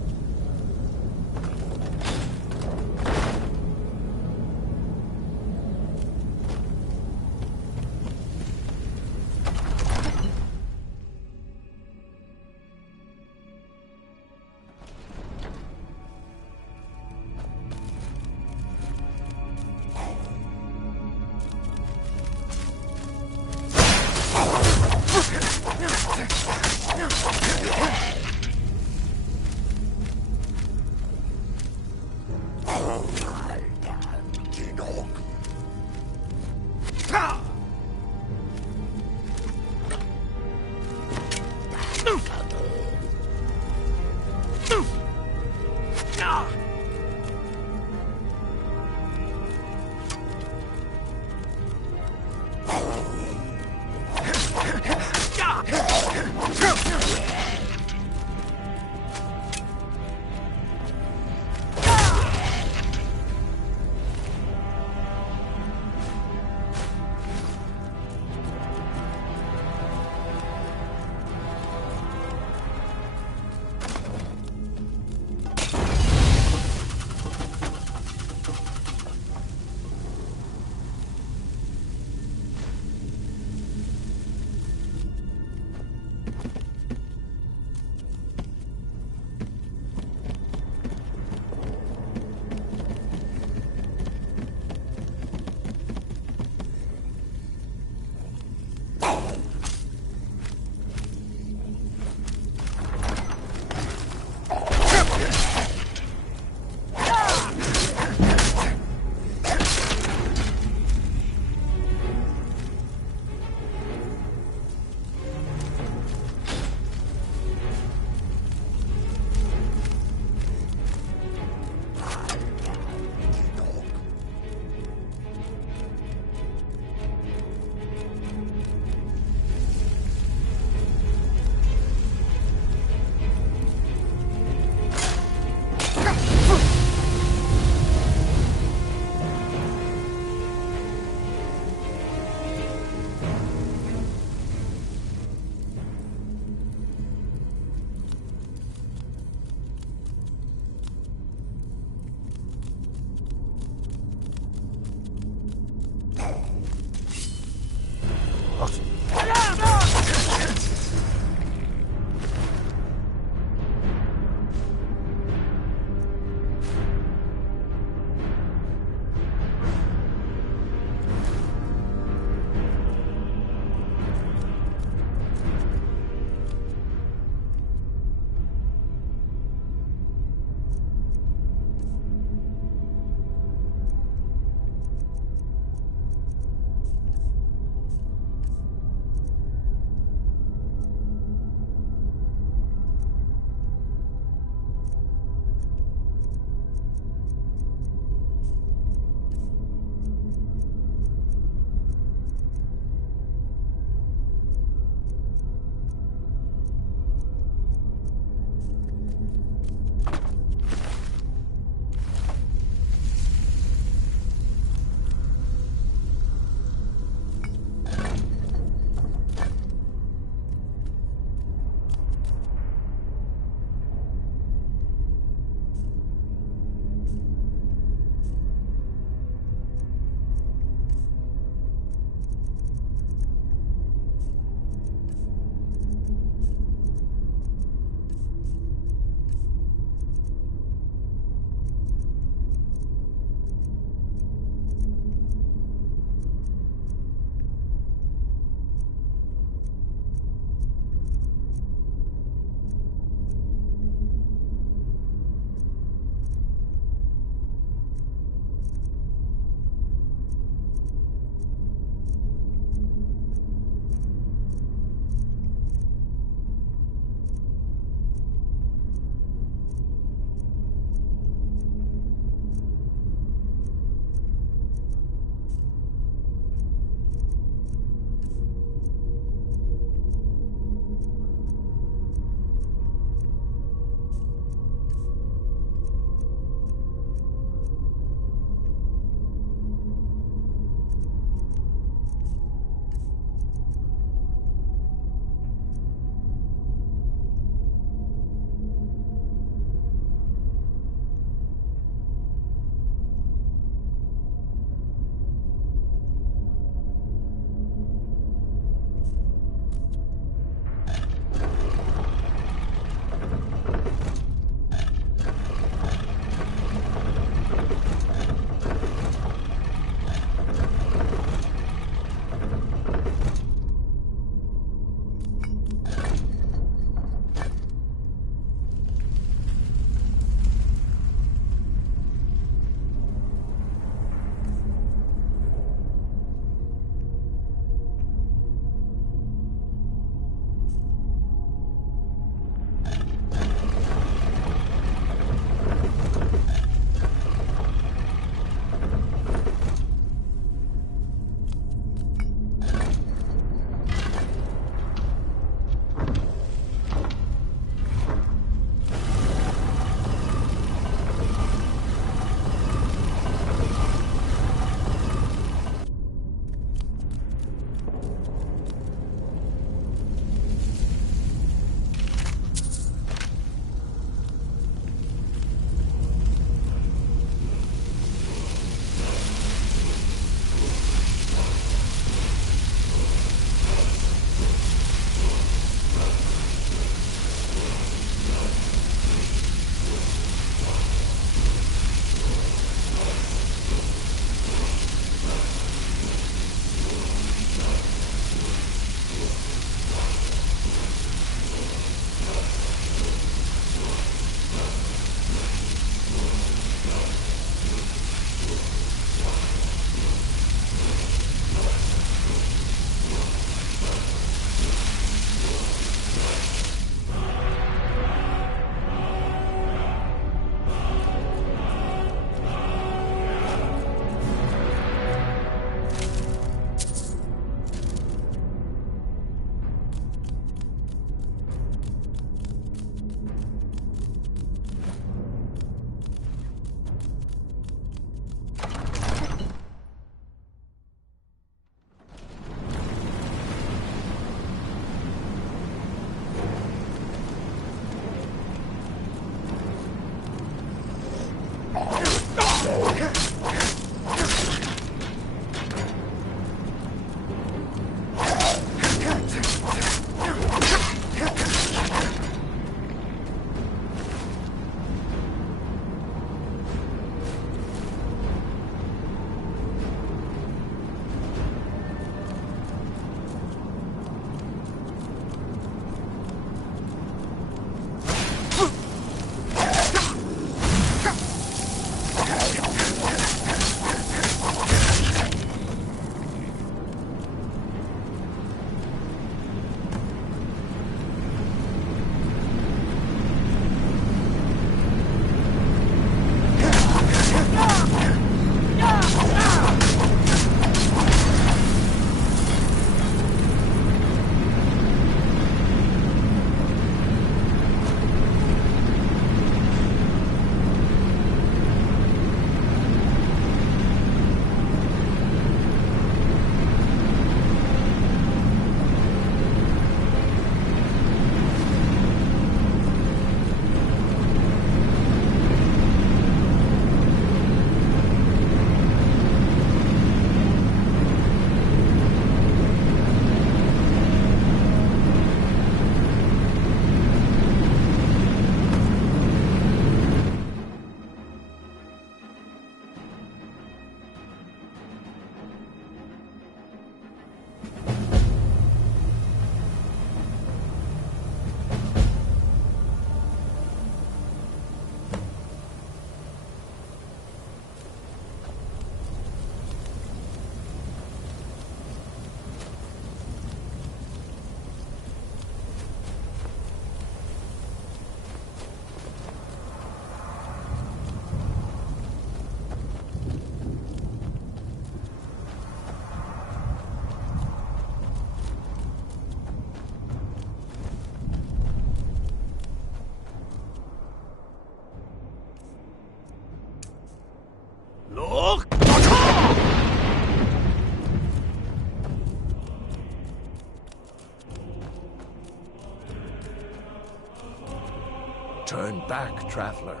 Turn back, traveler.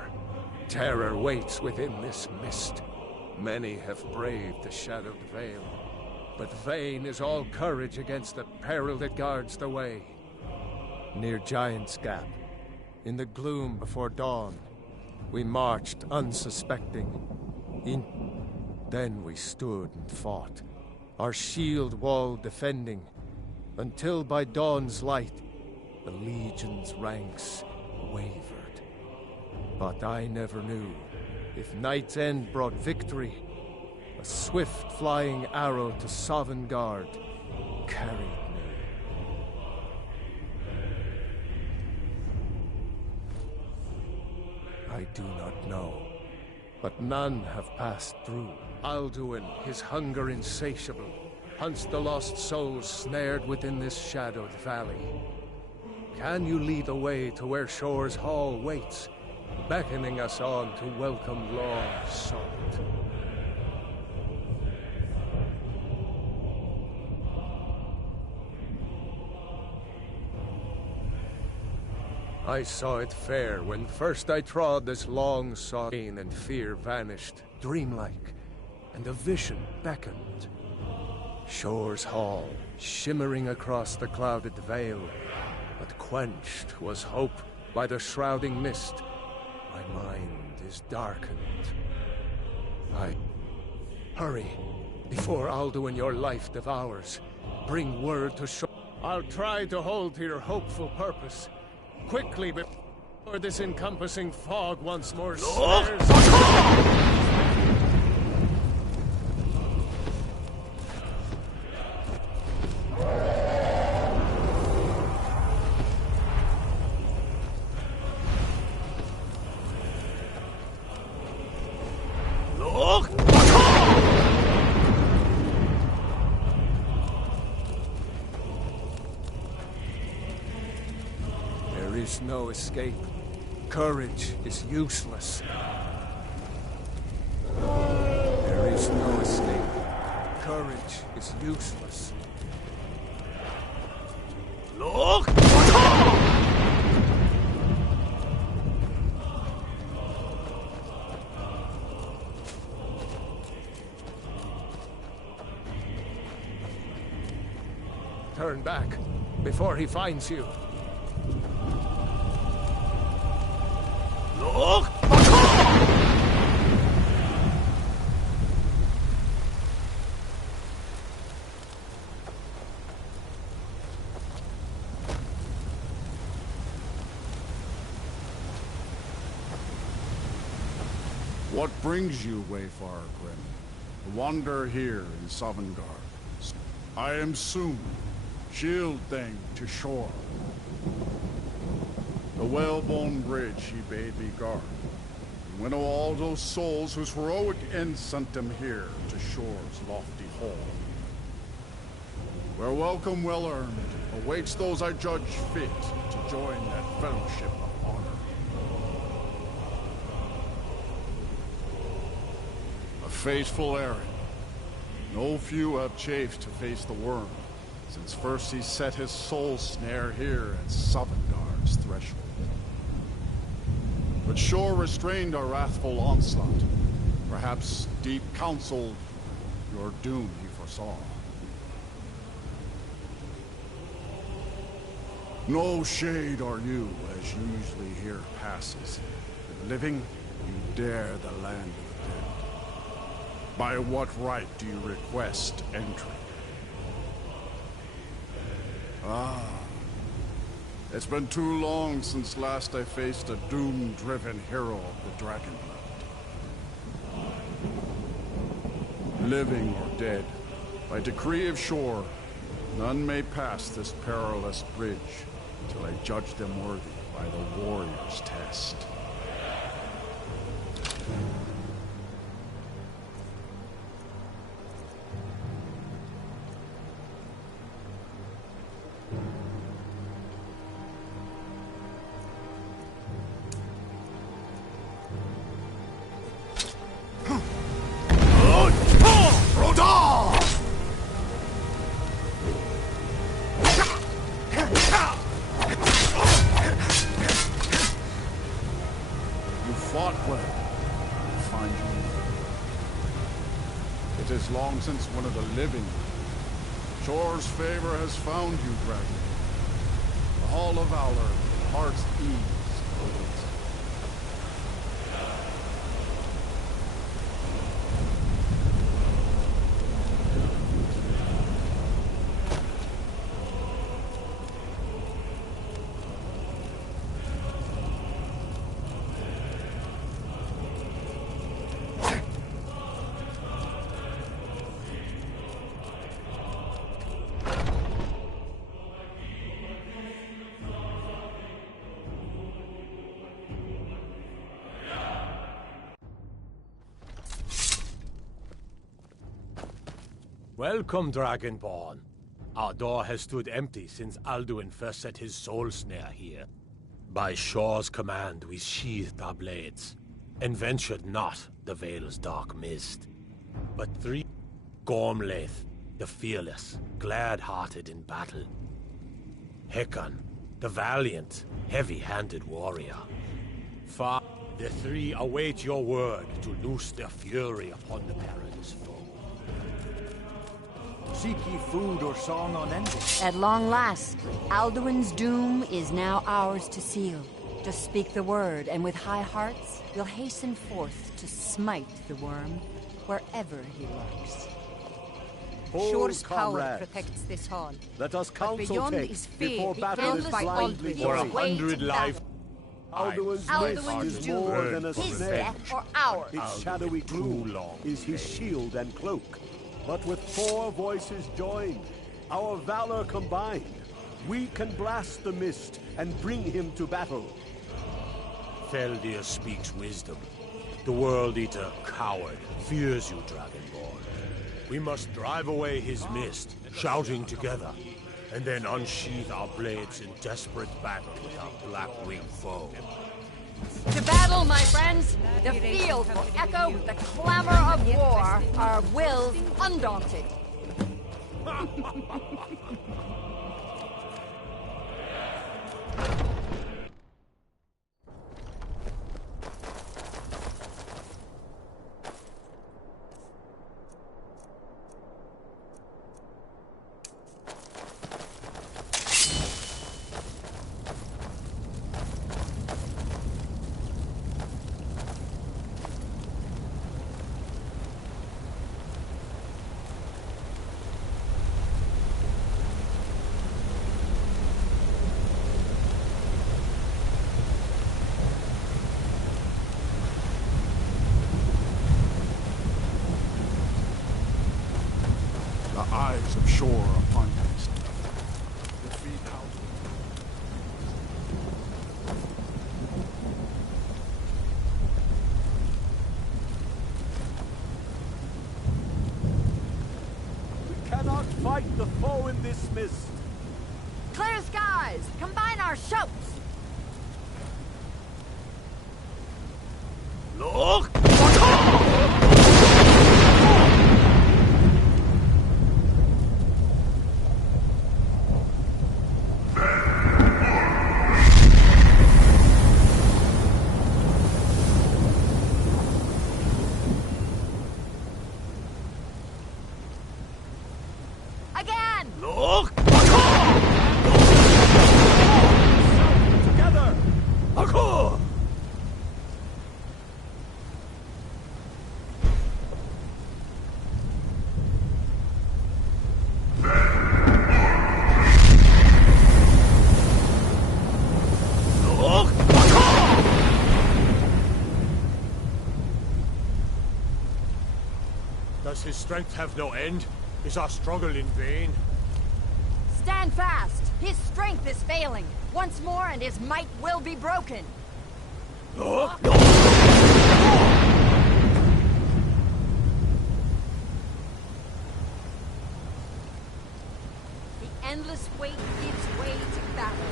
Terror waits within this mist. Many have braved the shadowed veil, but vain is all courage against the peril that guards the way. Near Giant's Gap, in the gloom before dawn, we marched unsuspecting. Then we stood and fought, our shield wall defending, until by dawn's light, the Legion's ranks wavered. But I never knew, if night's end brought victory, a swift flying arrow to Sovngarde carried me. I do not know, but none have passed through. Alduin, his hunger insatiable, hunts the lost souls snared within this shadowed valley. Can you lead the way to where Shore's Hall waits, beckoning us on to welcome long sought? I saw it fair when first I trod this long-sought pain, and fear vanished, dreamlike, and a vision beckoned. Shore's Hall, shimmering across the clouded veil, but quenched was hope by the shrouding mist. My mind is darkened. Hurry, before Alduin your life devours. Bring word to Shore. I'll try to hold to your hopeful purpose. Quickly, before this encompassing fog once more snares. There is no escape. Courage is useless. There is no escape. Courage is useless. Look! Turn back before he finds you. Look! What brings you, Wayfarer Grim? To wander here in Sovngarde. I am Soon, shield thing to shore. The whalebone bridge he bade me guard. And winnow all those souls whose heroic end sent them here to Shore's lofty hall. Where welcome well earned awaits those I judge fit to join that fellowship of honor. A fateful errand. No few have chafed to face the worm, since first he set his soul snare here at Sovngarde's threshold. But Shore restrained our wrathful onslaught. Perhaps deep counseled your doom he foresaw. No shade are you, as usually here passes. If living, you dare the land of the dead. By what right do you request entry? Ah, it's been too long since last I faced a doom-driven hero of the Dragonblood. Living or dead, by decree of Shore, none may pass this perilous bridge till I judge them worthy by the warrior's test. is long since one of the living. Shore's favor has found you, Dragon. The Hall of Valor, Heart's Ease awaits. Welcome, Dragonborn. Our door has stood empty since Alduin first set his soul snare here. By Shore's command, we sheathed our blades, and ventured not the Vale's dark mist. But three Gormlaith, the fearless, glad-hearted in battle. Hecon, the valiant, heavy-handed warrior. Far, the three await your word to loose their fury upon the perilous foe. Seek ye food or song unending. At long last, Alduin's doom is now ours to seal. Just speak the word, and with high hearts, we'll hasten forth to smite the worm wherever he lurks. Shore's power protects this hall. Let us but counsel beyond take is fear, before battle is blindly For 100 life. Alduin's mist is more than a His snare. death or ours. Its shadowy gloom is his shield and cloak. But with 4 voices joined, our valor combined, we can blast the mist and bring him to battle. Feldir speaks wisdom. The World Eater, coward, fears you, Dragonborn. We must drive away his mist, shouting together, and then unsheath our blades in desperate battle with our black-winged foe. To battle, my friends! The field will echo with the clamor of war, our will undaunted. The eyes of Shore upon you. Your feet out. We cannot fight the foe in this mist. Clear skies! Combine our shouts! Look! Again! Look! Together! Parkour! Look! Does his strength have no end? Is our struggle in vain? Stand fast! His strength is failing. Once more and his might will be broken. Look! The endless wait gives way to battle.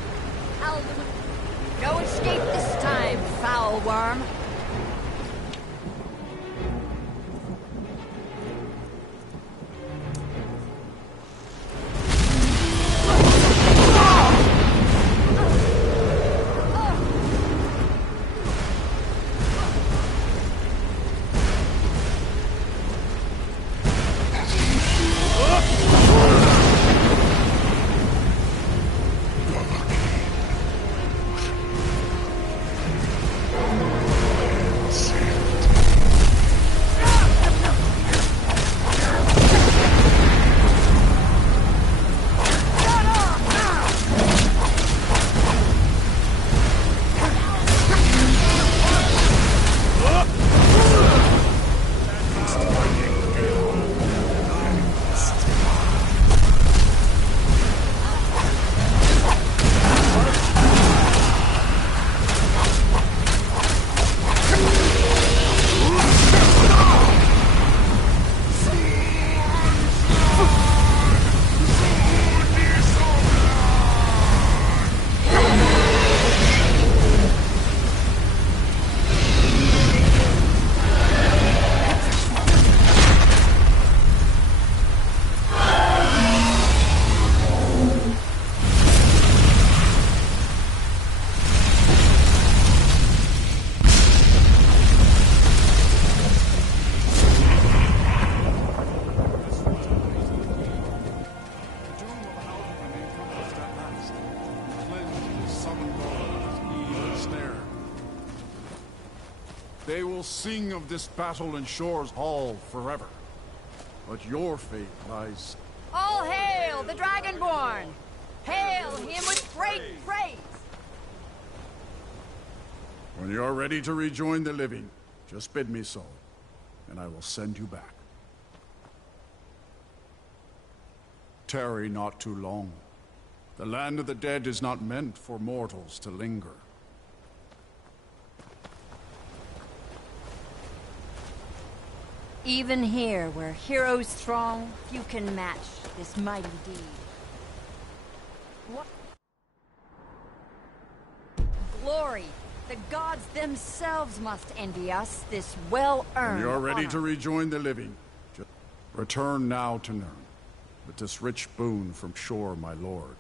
Alduin, no escape this time, foul worm. They will sing of this battle in Shore's Hall forever. But your fate lies... All hail the Dragonborn! Hail him with great praise! When you're ready to rejoin the living, just bid me so, and I will send you back. Tarry not too long. The land of the dead is not meant for mortals to linger. Even here, where heroes throng, few can match this mighty deed. What? Glory! The gods themselves must envy us this well-earned When you're ready honor. to rejoin the living, just return now to Nirn, with this rich boon from Shore, my lord.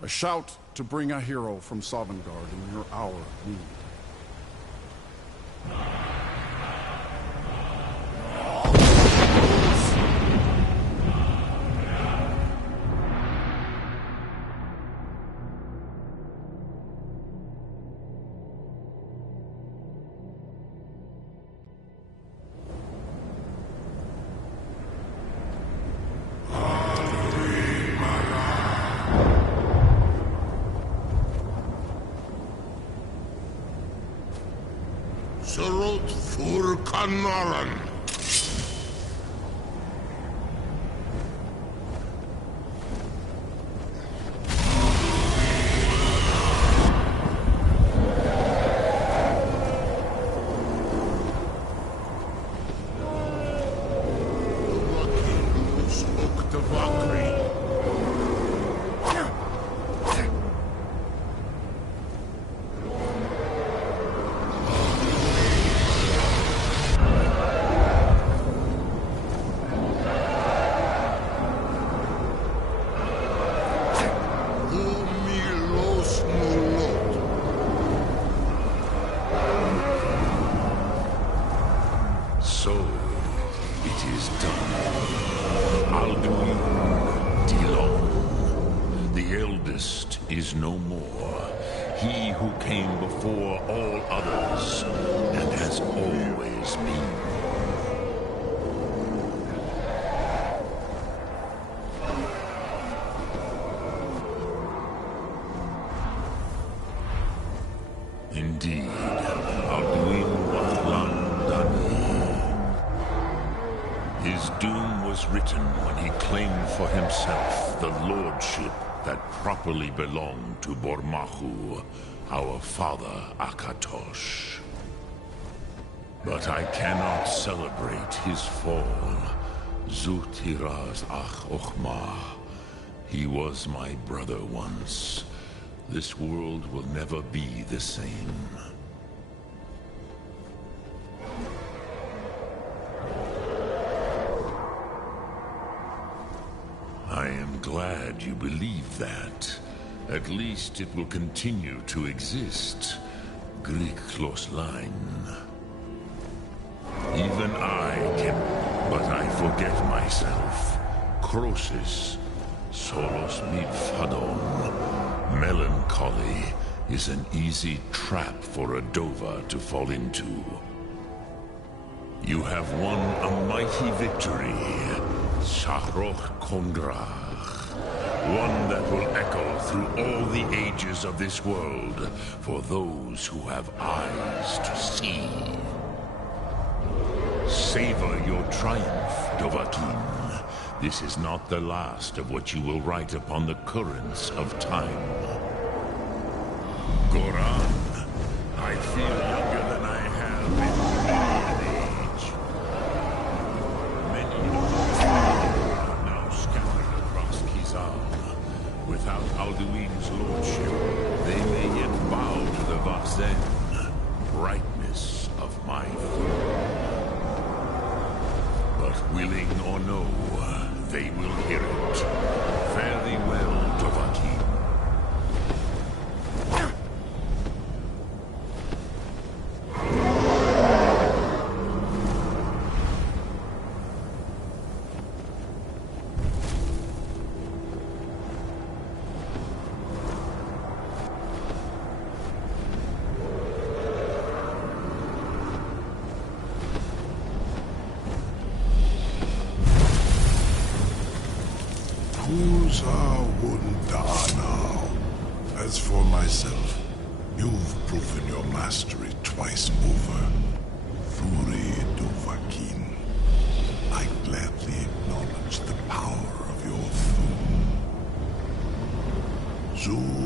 A shout to bring a hero from Sovngarde in your hour of need. Surut fur Kanaran. So, it is done. Alduin Dilon, the eldest, is no more. He who came before all others, and has always been. Indeed, Alduin Watlan Dani. His doom was written when he claimed for himself the lordship that properly belonged to Bormahu, our father Akatosh. But I cannot celebrate his fall. Zutiraz Ach Ochma. He was my brother once. This world will never be the same. I am glad you believe that. At least it will continue to exist. Greek line. Even I can... But I forget myself. Crosis. Solos mid fadon. Melancholy is an easy trap for a Dova to fall into. You have won a mighty victory, Shahroch Kondrach. One that will echo through all the ages of this world for those who have eyes to see. Savor your triumph, Dovahkiin. This is not the last of what you will write upon the currents of time. Goran, I feel younger than I have in many an age. Many are now scattered across Kizal. Without Alduin's lordship, they may yet bow to the Vaxen, brightness of my food. But willing or no, they will hear it. Fare thee well, Dovahkiin. Undana. As for myself, you've proven your mastery twice over. Furi Duvakin. I gladly acknowledge the power of your Thum. Zu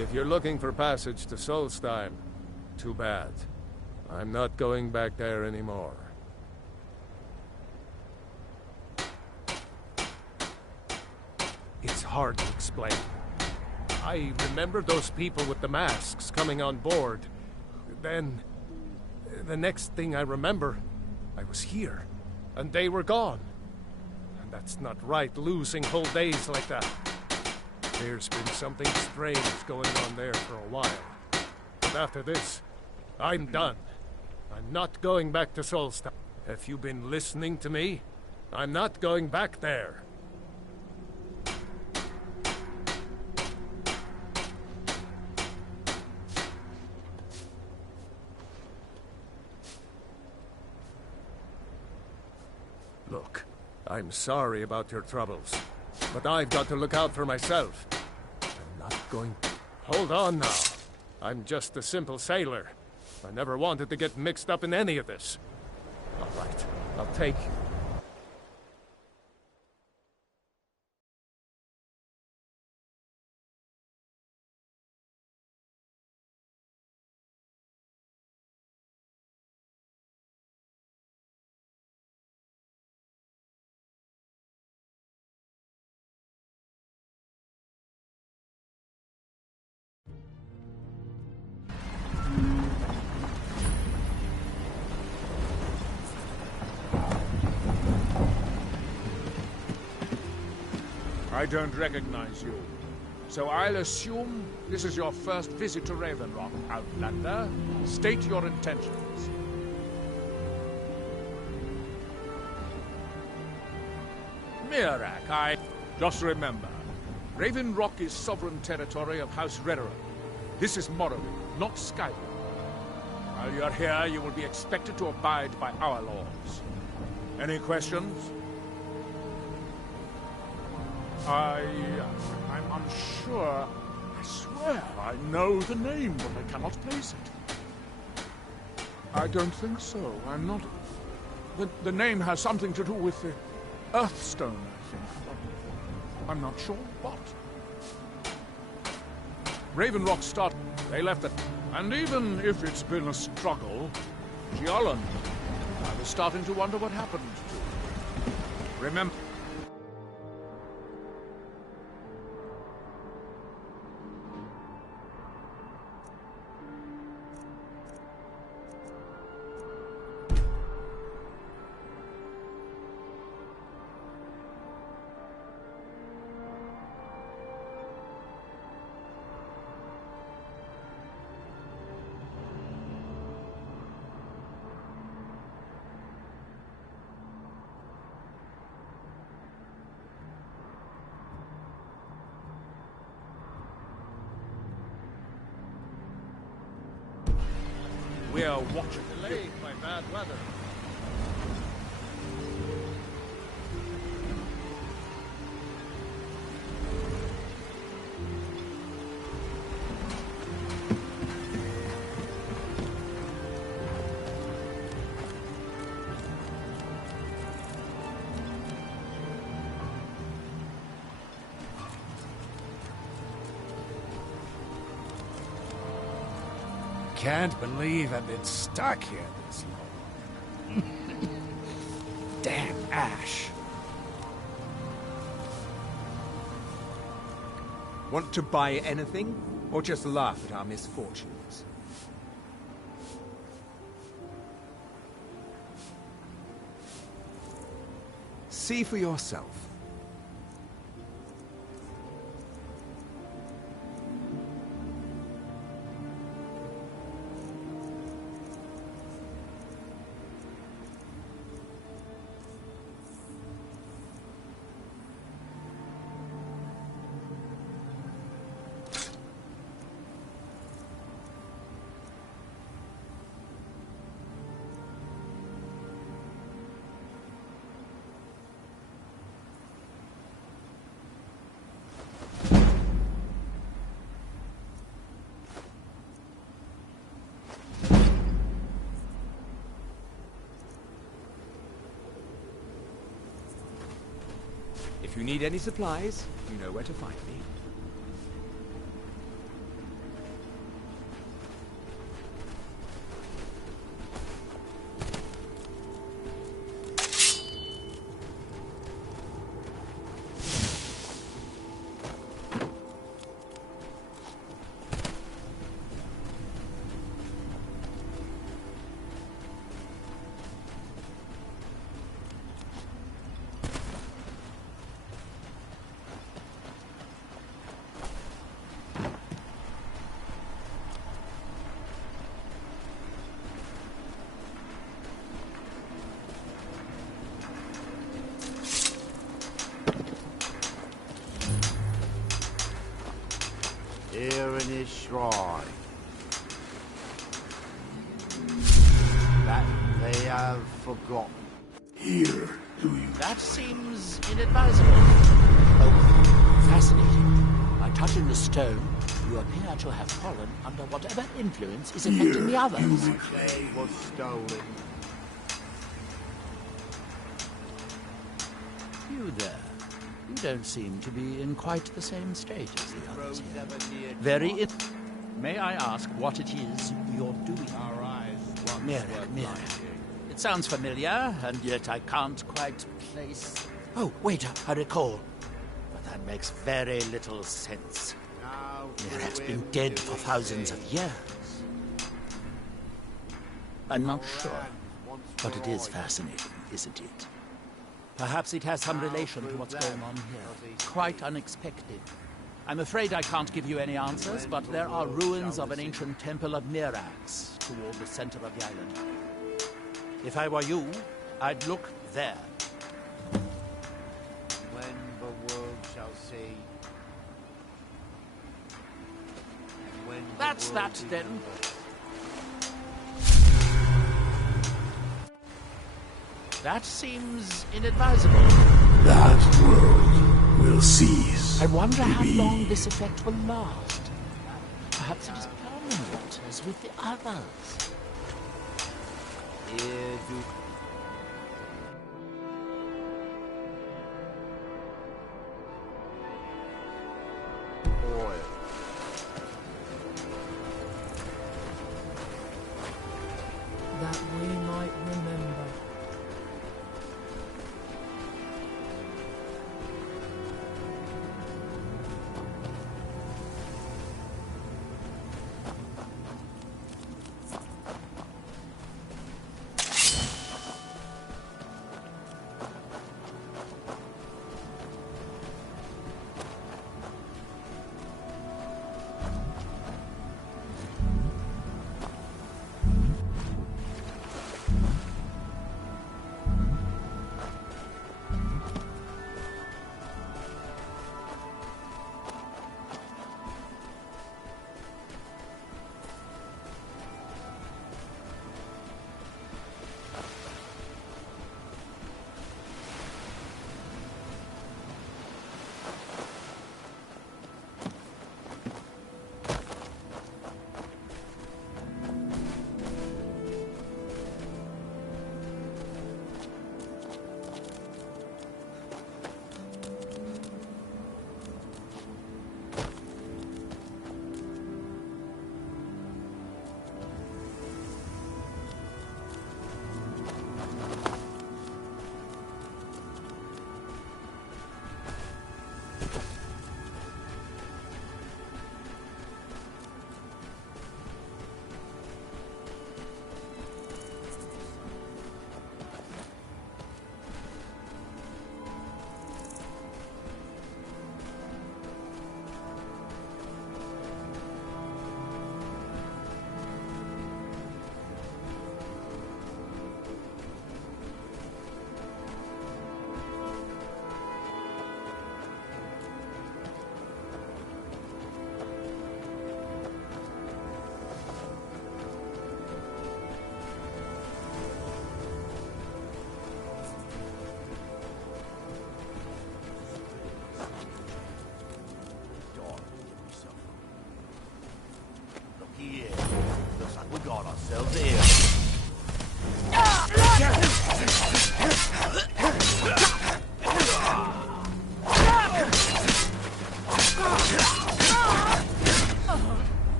If you're looking for passage to Solstheim, too bad. I'm not going back there anymore. It's hard to explain. I remember those people with the masks coming on board. Then, the next thing I remember, I was here, and they were gone. And that's not right, losing whole days like that. There's been something strange going on there for a while. But after this, I'm done. I'm not going back to Solstheim. Have you been listening to me? I'm not going back there. Look, I'm sorry about your troubles, but I've got to look out for myself. I'm not going... Hold on now. I'm just a simple sailor. I never wanted to get mixed up in any of this. All right, I'll take you. I don't recognize you. So I'll assume this is your first visit to Raven Rock, Outlander. State your intentions. Mirak, Just remember, Raven Rock is sovereign territory of House Redoran. This is Morrowind, not Skyrim. While you're here, you will be expected to abide by our laws. Any questions? I'm unsure. I swear I know the name, but I cannot place it. I don't think so. I'm not... The name has something to do with the Earthstone, I think. But I'm not sure what. Raven Rock started. They left it. And even if it's been a struggle, Giolan, I was starting to wonder what happened to it. Remember... We are watching. Delayed by bad weather. Can't believe I've been stuck here this long. Damn Ash. Want to buy anything, or just laugh at our misfortunes? See for yourself. If you need any supplies, you know where to find me. Here in his shrine. That they have forgotten. Here, do you? That seems inadvisable. Oh, fascinating. By touching the stone, you appear to have fallen under whatever influence is affecting the others. They was stolen. You there. You don't seem to be in quite the same state as the others here. Very May I ask what it is you're doing? Our eyes once Mirror. It sounds familiar, and yet I can't quite place... Oh, wait, I recall. But that makes very little sense. Mirac's been dead for thousands of years. I'm not sure, but it is fascinating, isn't it? Perhaps it has some relation to what's going on here. Quite unexpected. I'm afraid I can't give you any answers, but there are ruins of an ancient temple of Mirax toward the center of the island. If I were you, I'd look there. When the world shall see. When That's that, then. That seems inadvisable. That world will cease. I wonder to how be. long this effect will last. Perhaps it is permanent, as with the others. Here do... Oil. That we might remember.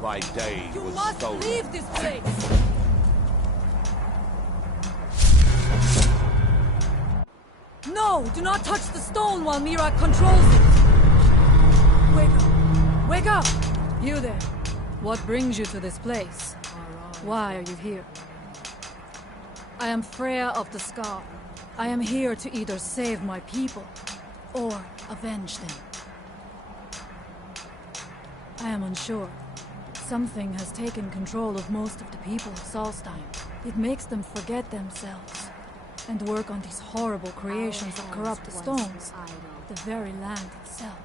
by day You was must stolen. leave this place! No! Do not touch the stone while Mira controls it! Wake up! Wake up! You there. What brings you to this place? Why are you here? I am Freya of the Scar. I am here to either save my people, or avenge them. I am unsure. Something has taken control of most of the people of Solstein. It makes them forget themselves, and work on these horrible creations that corrupt the stones, the very land itself.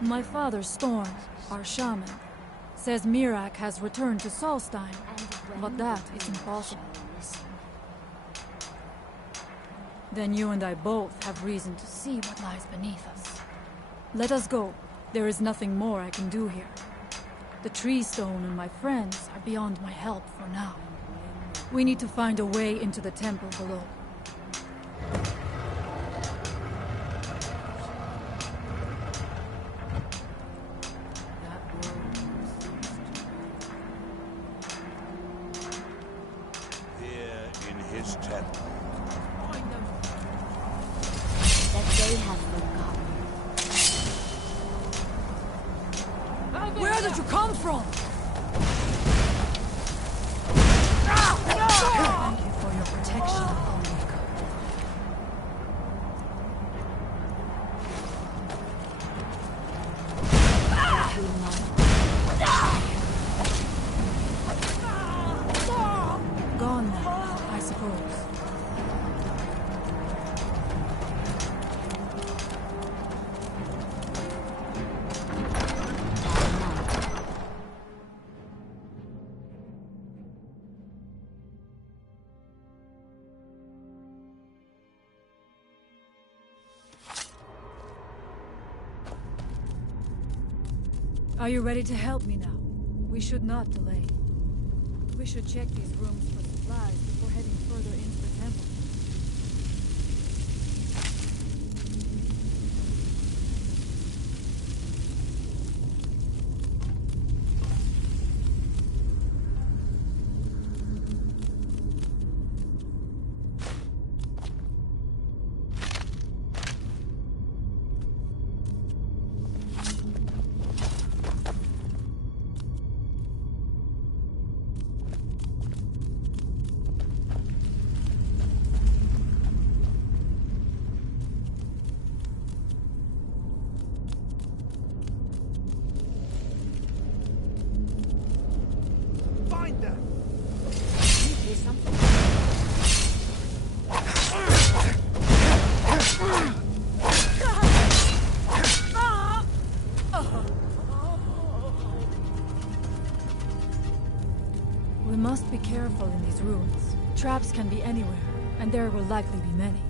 My father, Storm, our shaman, says Mirak has returned to Solstein, but that is impossible. Then you and I both have reason to see what lies beneath us. Let us go. There is nothing more I can do here. The tree stone and my friends are beyond my help for now. We need to find a way into the temple below. Here in his temple. That they have forgotten. Where did you come from? Thank you for your protection, Omega. Gone now, I suppose. Are you ready to help me now? We should not delay. We should check these rooms for supplies before heading further into the temple. Find them! We must be careful in these ruins. Traps can be anywhere, and there will likely be many.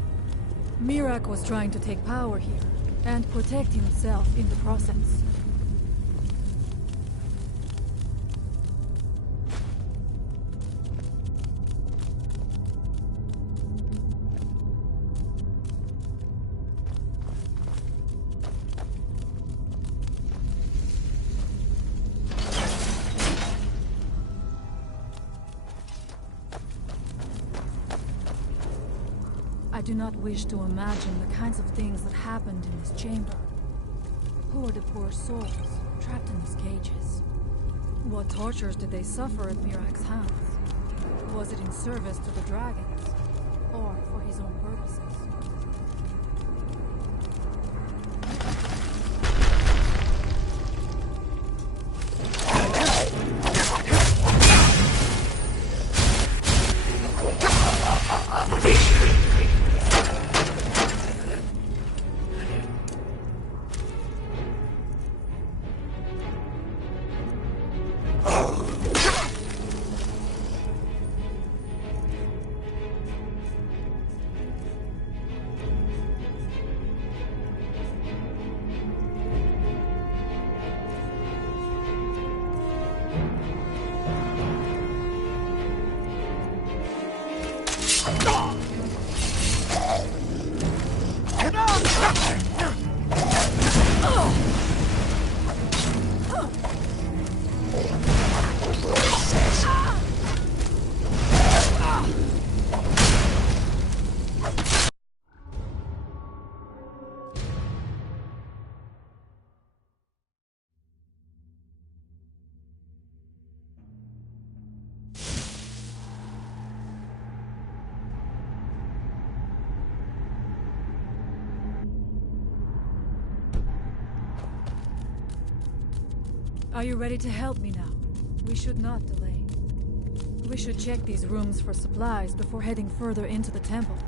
Mirak was trying to take power here, and protect himself in the process. I do not wish to imagine the kinds of things that happened in this chamber. Who are the poor souls trapped in these cages? What tortures did they suffer at Mirak's hands? Was it in service to the dragons, or for his own purposes? Are you ready to help me now? We should not delay. We should check these rooms for supplies before heading further into the temple.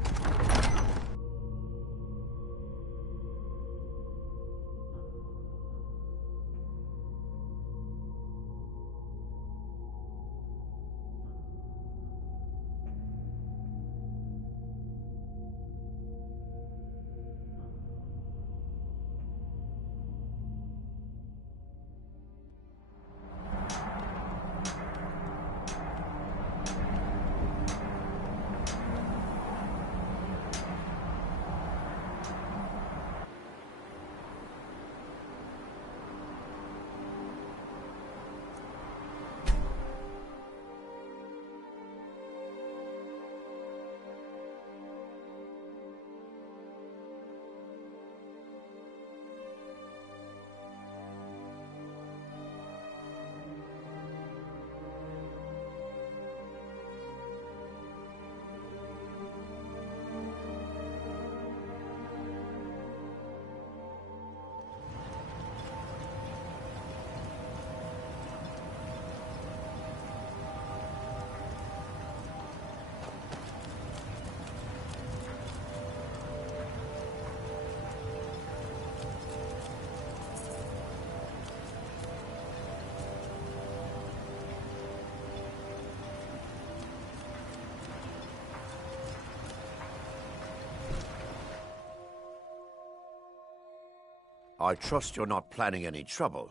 I trust you're not planning any trouble.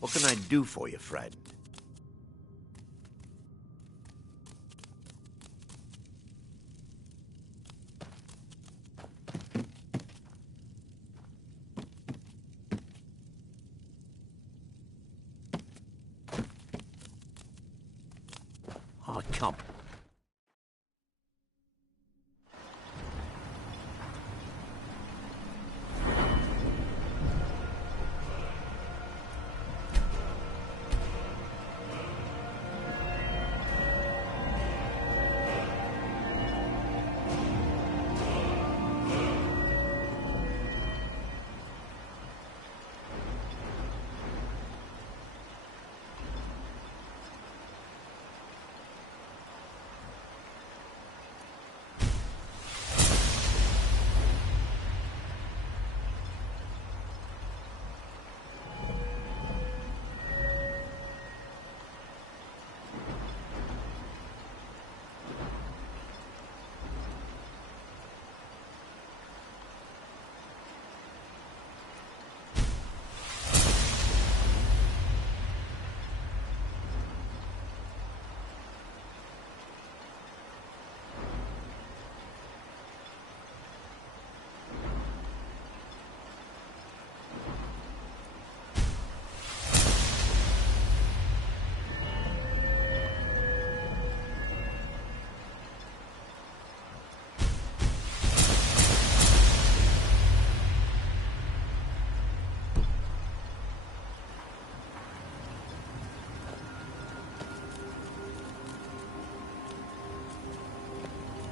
What can I do for you, friend? Oh, come.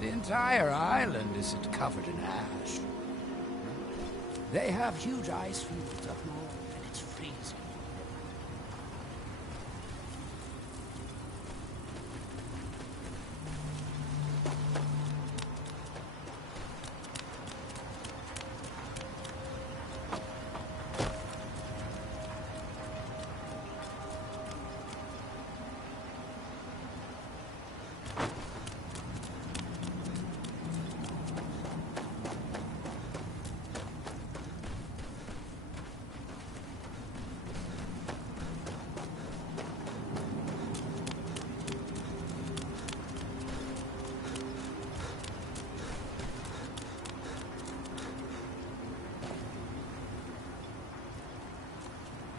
The entire island isn't covered in ash. They have huge ice fields up north, and it's freezing.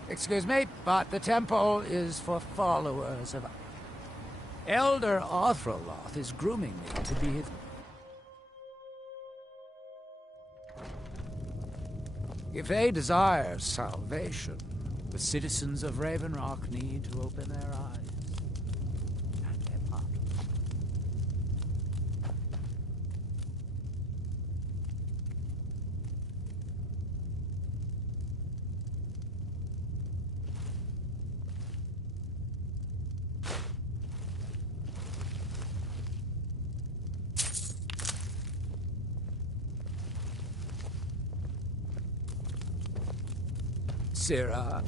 Excuse me, but the temple is for followers of... Elder Arthroloth is grooming me to be his... If they desire salvation, the citizens of Raven Rock need to open their eyes and their hearts. Sirrah.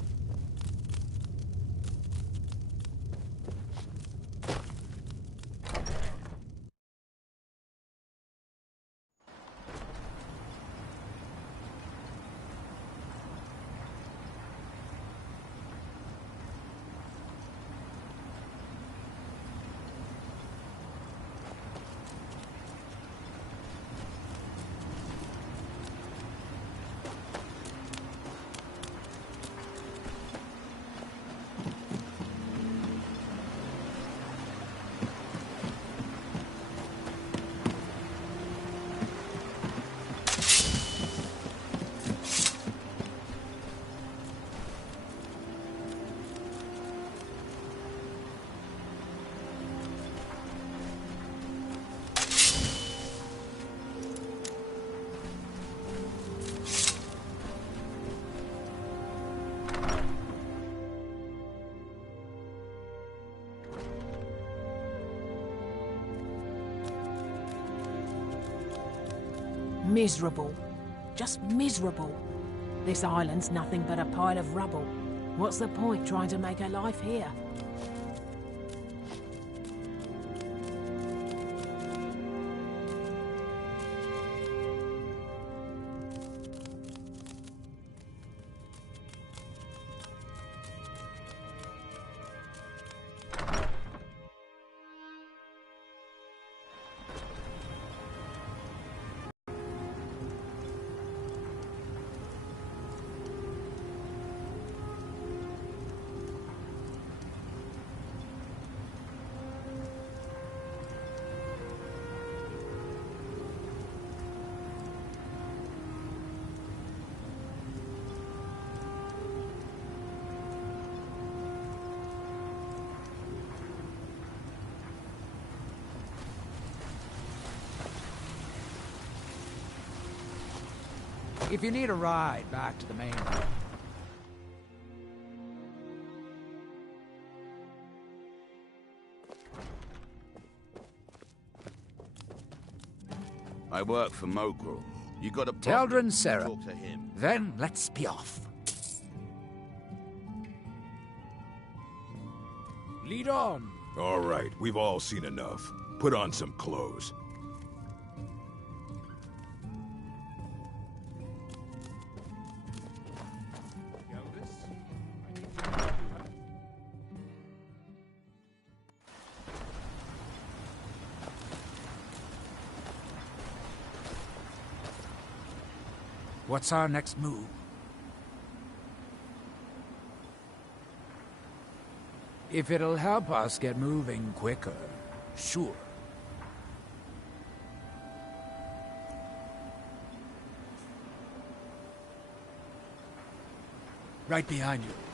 Miserable. Just miserable. This island's nothing but a pile of rubble. What's the point trying to make a life here? If you need a ride back to the mainland. I work for Mogrul. You got a Teldrin Serra. Talk to him. Then let's be off. Lead on. All right, we've all seen enough. Put on some clothes. What's our next move? If it'll help us get moving quicker, sure. Right behind you.